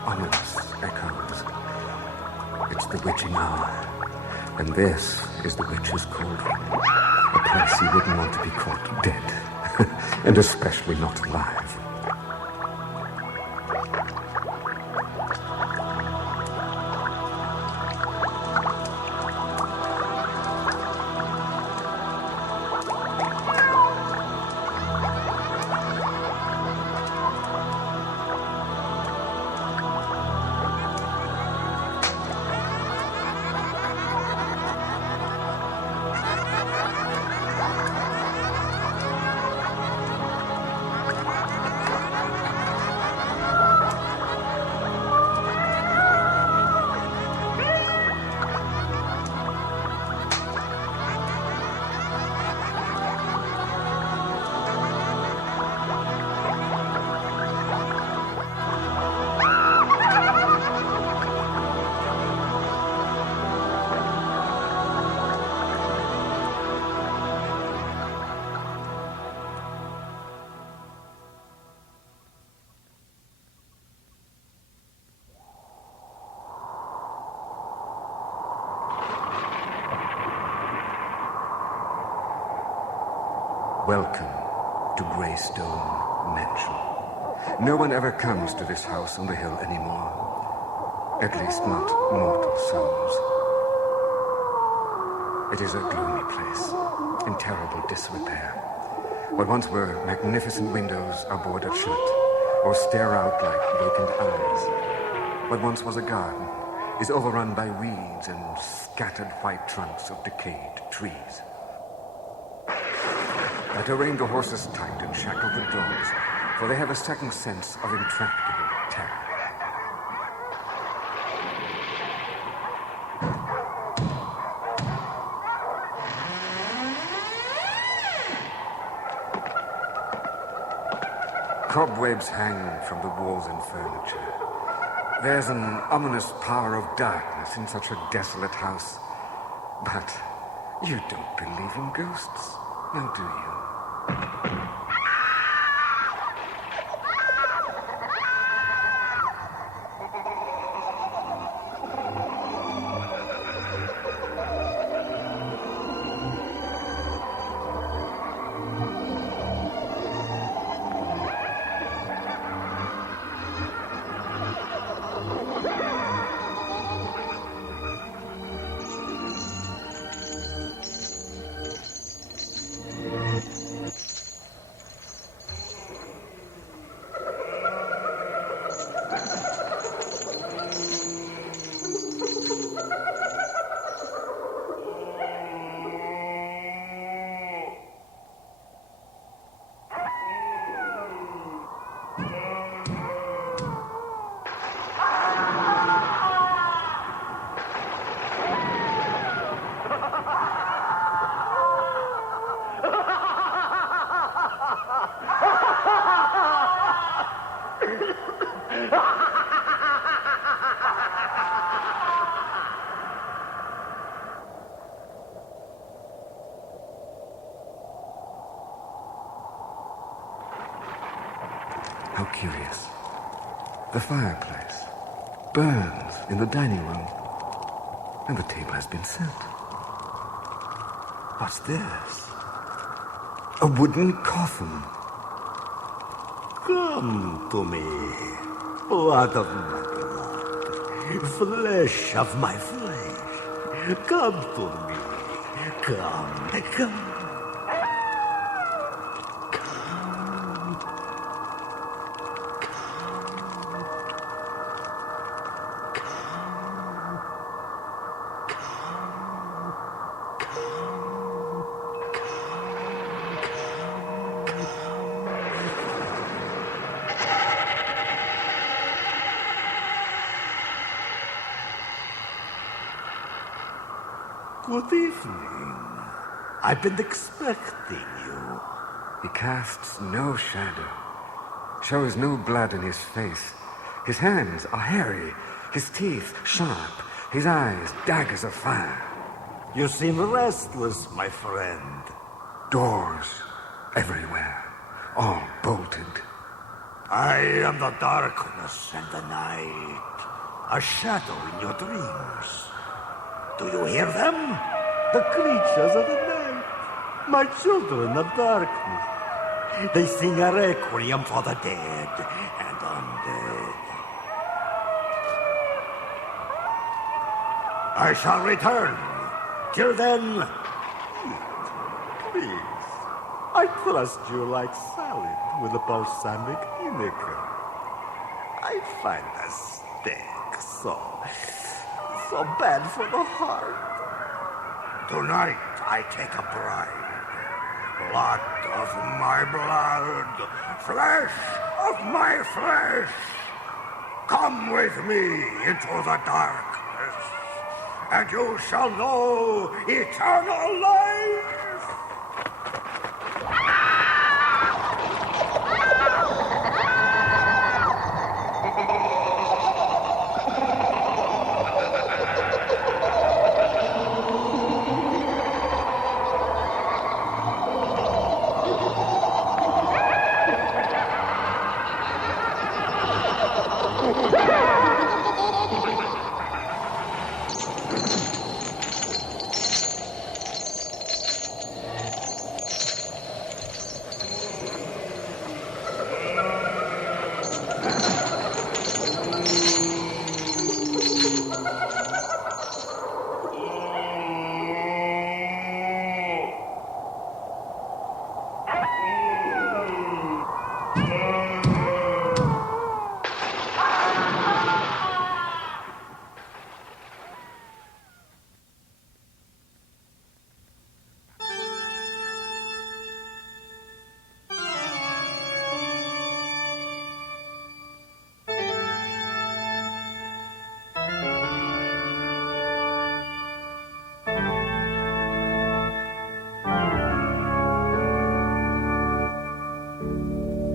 ominous echoes. It's the witching hour, and this is the witch's cauldron, a place you wouldn't want to be caught dead, and especially not alive. Welcome to Greystone Mansion. No one ever comes to this house on the hill anymore. At least not mortal souls. It is a gloomy place, in terrible disrepair. What once were magnificent windows are boarded shut, or stare out like vacant eyes. What once was a garden is overrun by weeds and scattered white trunks of decayed trees. Better rein the horses tight and shackle the dogs, for they have a second sense of intractable terror. Cobwebs hang from the walls and furniture. There's an ominous power of darkness in such a desolate house. But you don't believe in ghosts, now do you? How curious. The fireplace burns in the dining room, and the table has been set. What's this? A wooden coffin. Come to me, blood of my blood, flesh of my flesh. Come to me. Come. Good evening. I've been expecting you. He casts no shadow, shows no blood in his face. His hands are hairy, his teeth sharp, his eyes daggers of fire. You seem restless, my friend. Doors everywhere, all bolted. I am the darkness and the night, a shadow in your dreams. Do you hear them? The creatures of the night, my children of darkness. They sing a requiem for the dead and undead. I shall return. Till then, please. I trust you like salad with a balsamic vinegar. I find the steak so bad for the heart. Tonight I take a bride. Blood of my blood, flesh of my flesh. Come with me into the darkness, and you shall know eternal life.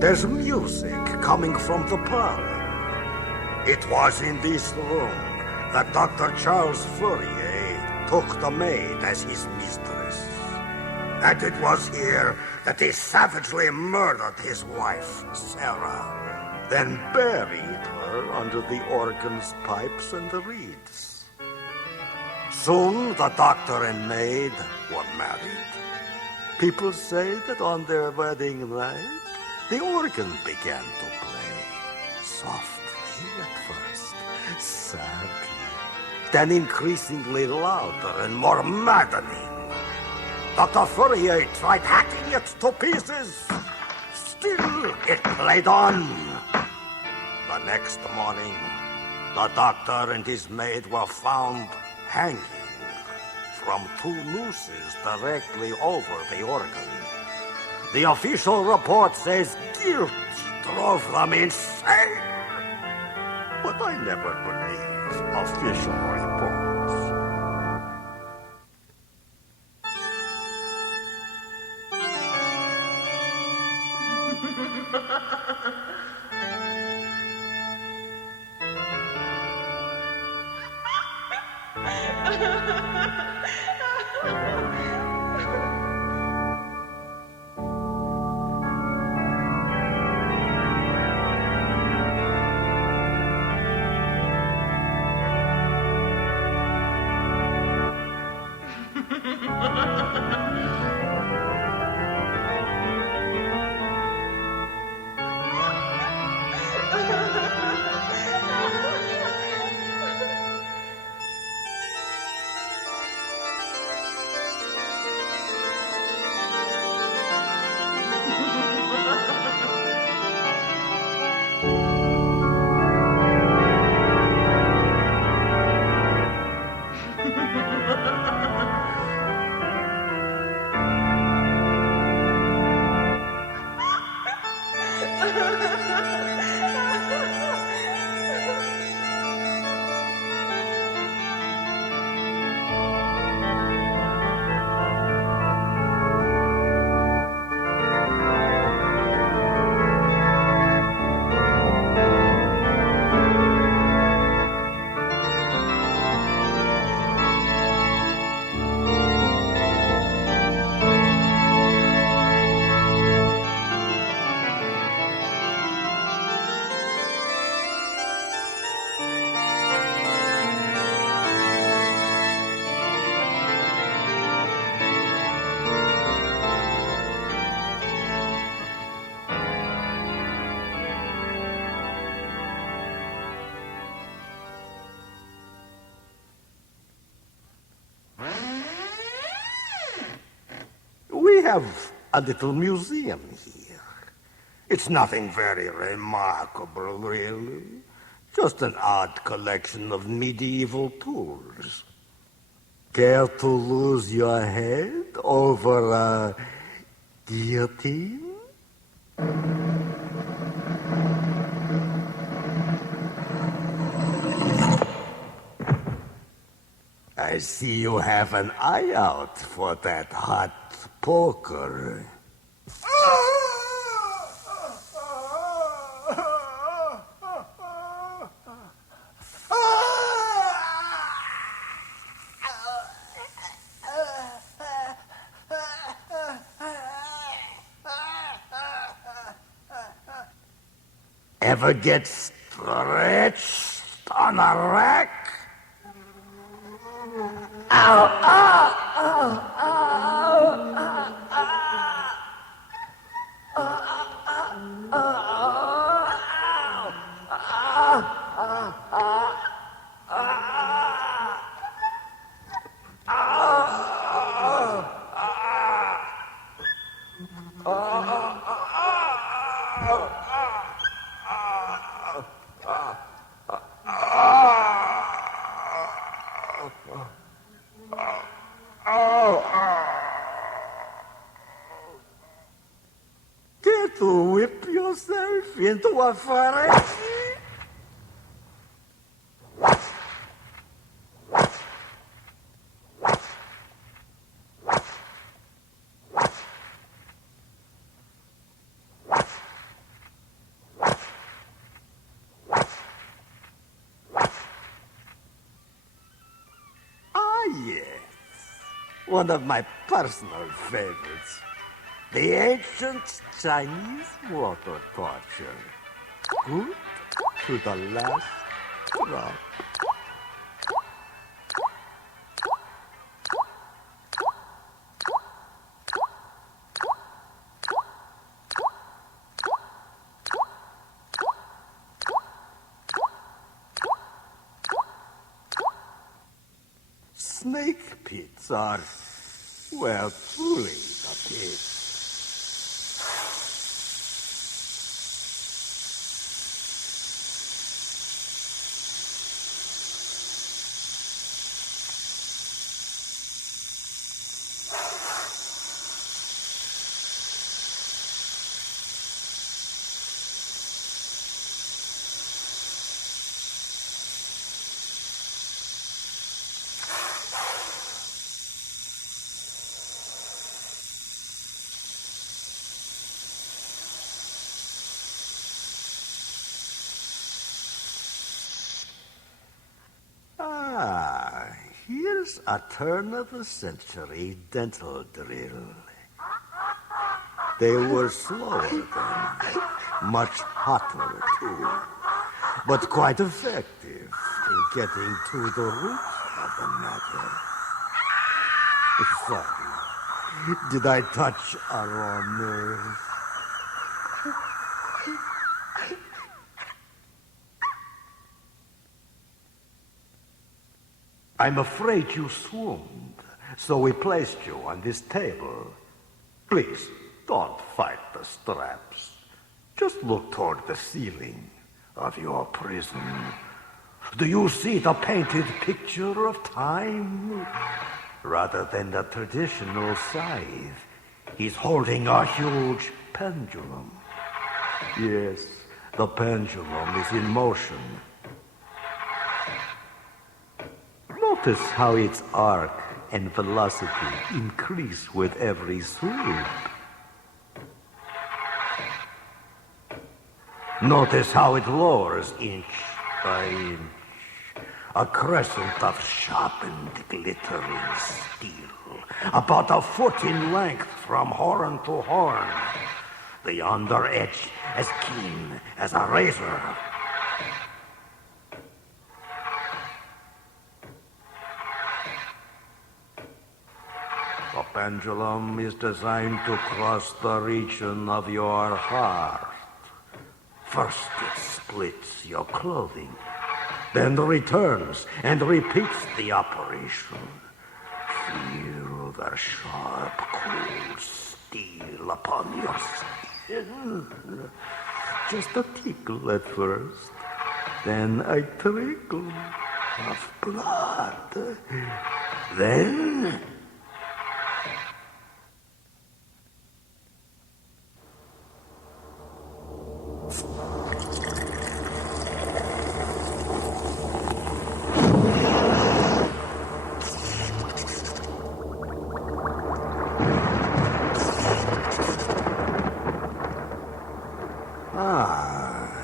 There's music coming from the parlor. It was in this room that Dr. Charles Fourier took the maid as his mistress. And it was here that he savagely murdered his wife, Sarah, then buried her under the organ's pipes and the reeds. Soon the doctor and maid were married. People say that on their wedding night, the organ began to play, softly at first, sadly, then increasingly louder and more maddening. Dr. Fourier tried hacking it to pieces. Still, it played on. The next morning, the doctor and his maid were found hanging from 2 nooses directly over the organ. The official report says guilt drove them insane. But I never believe official reports. We have a little museum here. It's nothing very remarkable, really. Just an odd collection of medieval tools. Care to lose your head over a guillotine? I see you have an eye out for that hot poker. Ever get stretched on a rack? Ow, ow, ow, ow, Care to whip yourself into a frenzy? Yes. One of my personal favorites. The ancient Chinese water torture. Good to the last drop. Snake pits are, well, truly the pits. Here's a turn-of-the-century dental drill. They were slower then, much hotter, too, but quite effective in getting to the root of the matter. Sorry, did I touch a raw nerve? I'm afraid you swooned, so we placed you on this table. Please, don't fight the straps. Just look toward the ceiling of your prison. Do you see the painted picture of time? Rather than the traditional scythe, he's holding a huge pendulum. Yes, the pendulum is in motion. Notice how its arc and velocity increase with every sweep. Notice how it lowers inch by inch. A crescent of sharpened, glittering steel, about a foot in length from horn to horn. The under edge as keen as a razor. The pendulum is designed to cross the region of your heart. First it splits your clothing, then returns and repeats the operation. Feel feel their sharp, cold steel upon your skin. Just a tickle at first, then a trickle of blood. Then...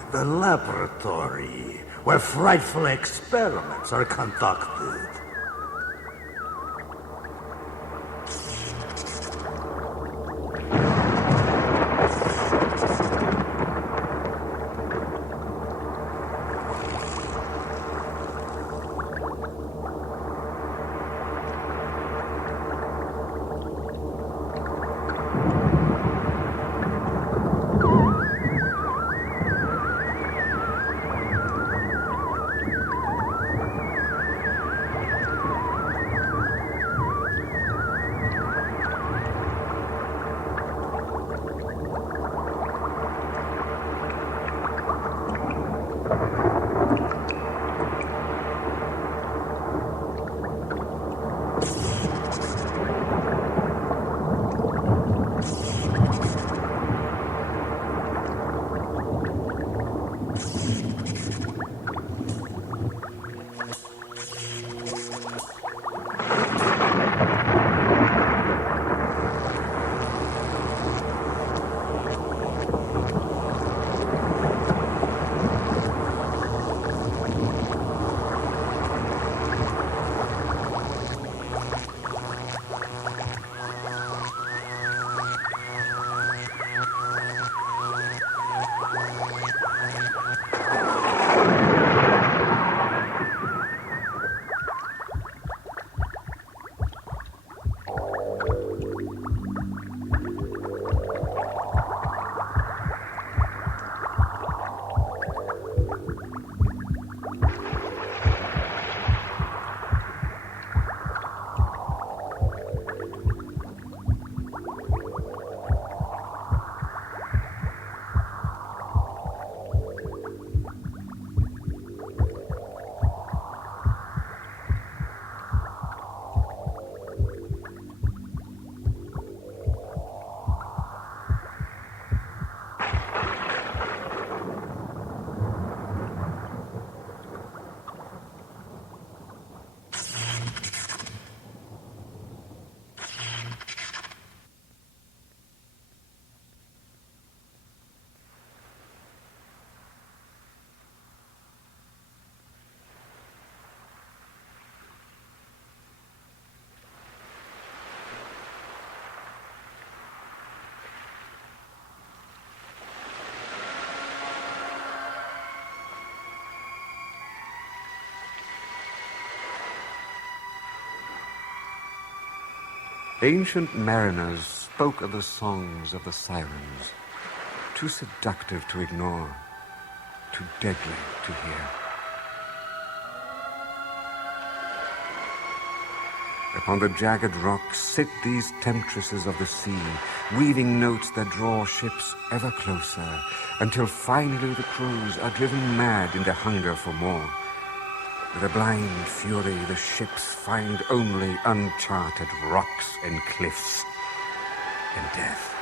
the laboratory where frightful experiments are conducted. Ancient mariners spoke of the songs of the sirens, too seductive to ignore, too deadly to hear. Upon the jagged rocks sit these temptresses of the sea, weaving notes that draw ships ever closer, until finally the crews are driven mad in their hunger for more. With a blind fury, the ships find only uncharted rocks and cliffs and death.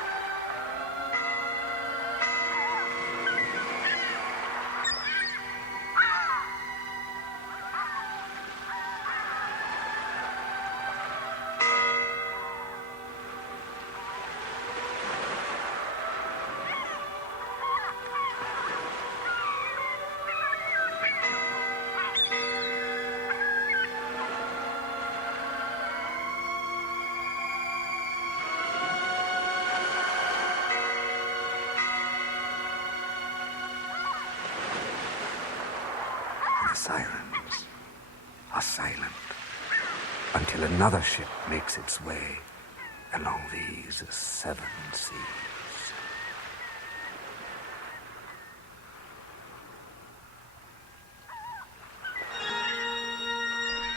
Sirens are silent until another ship makes its way along these 7 seas.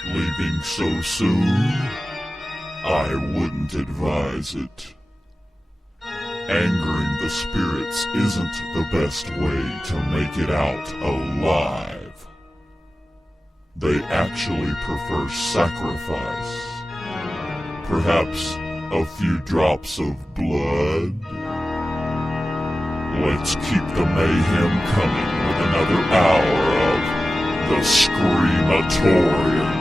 Leaving so soon? I wouldn't advise it. Angering the spirits isn't the best way to make it out alive. They actually prefer sacrifice. Perhaps a few drops of blood? Let's keep the mayhem coming with another hour of the Screamatorium.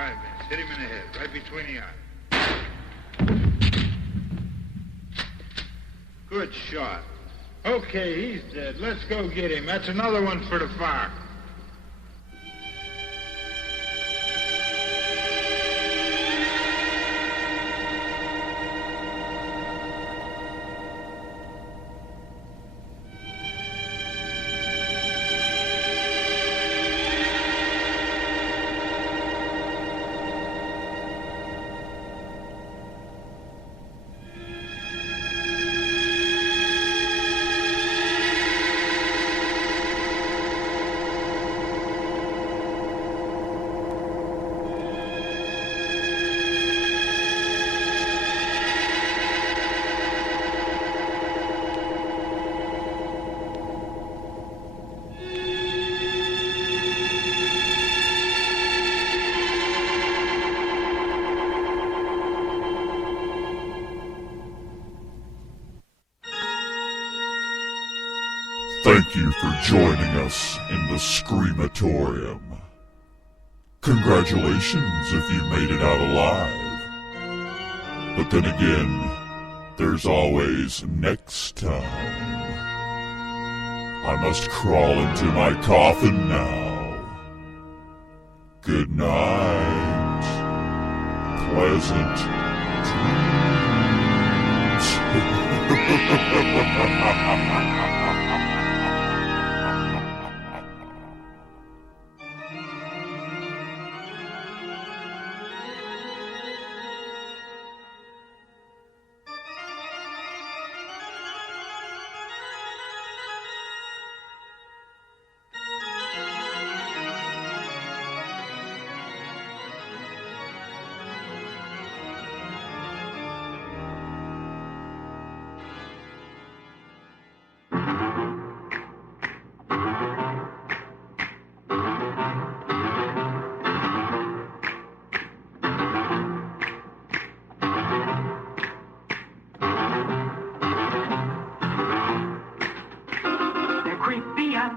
right, Vince. Hit him in the head, right between the eyes. Good shot. Okay, he's dead. Let's go get him. That's another one for the fire. Thank you for joining us in the Screamatorium. Congratulations if you made it out alive. But then again, there's always next time. I must crawl into my coffin now. Good night. Pleasant dreams.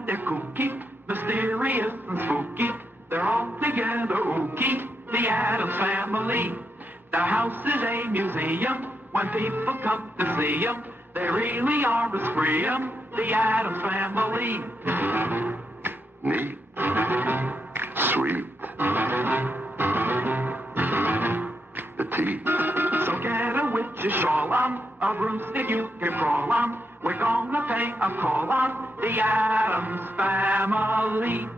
They're kooky, mysterious and spooky. They're all together ooky, the Addams Family. Their house is a museum. When people come to see them, they really are a scream, the Addams Family. Neat. Sweet. Petite. So get a witch's shawl on, a broomstick you can crawl on. We're gonna pay a call on the Addams Family.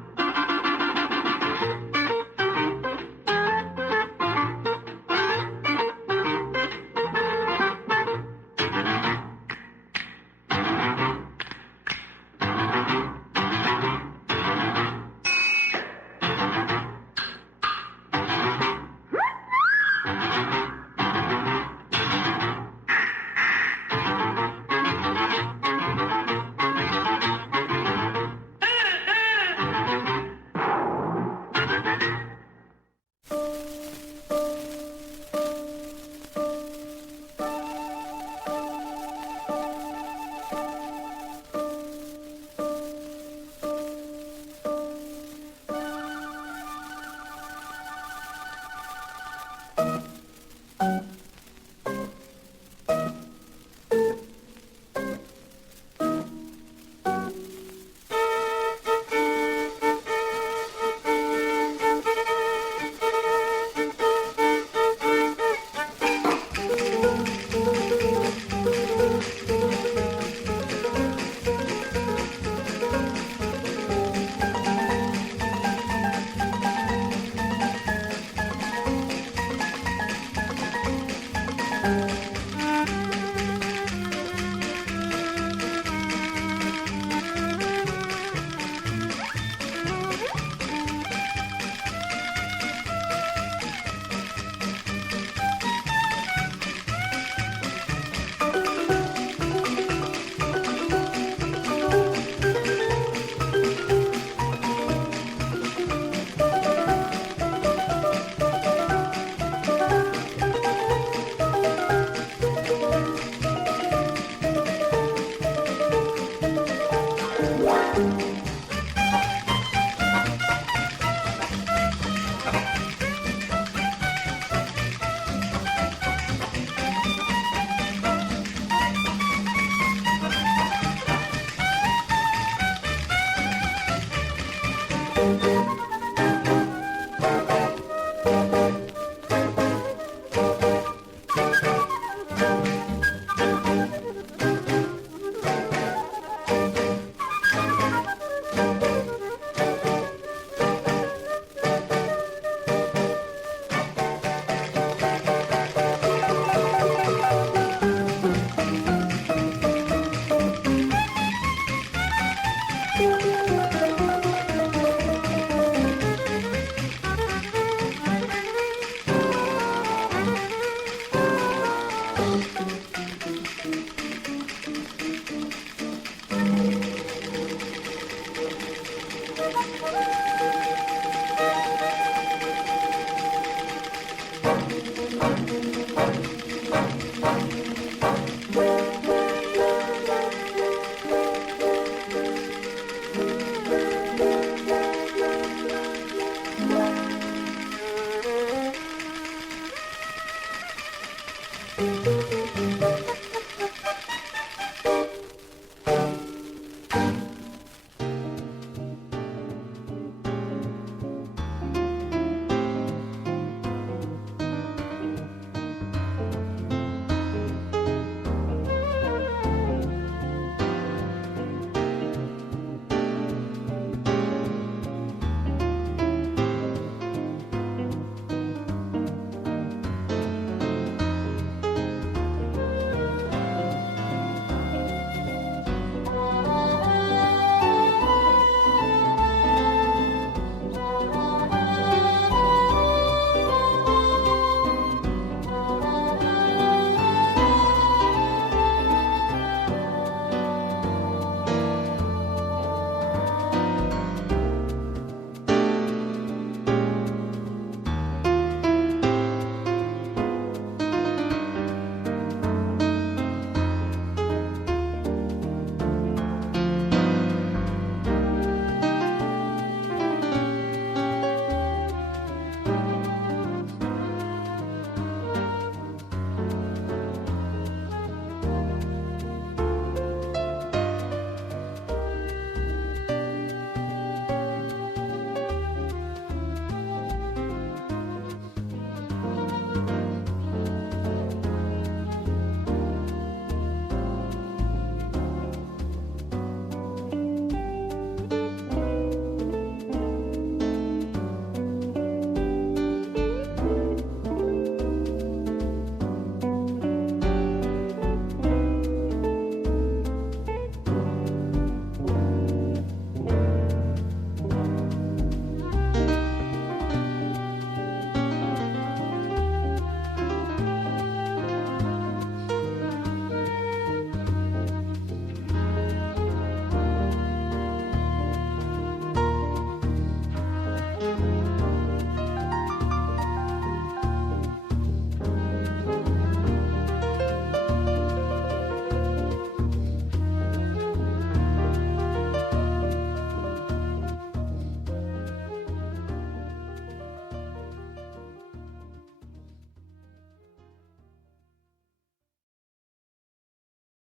Thank you.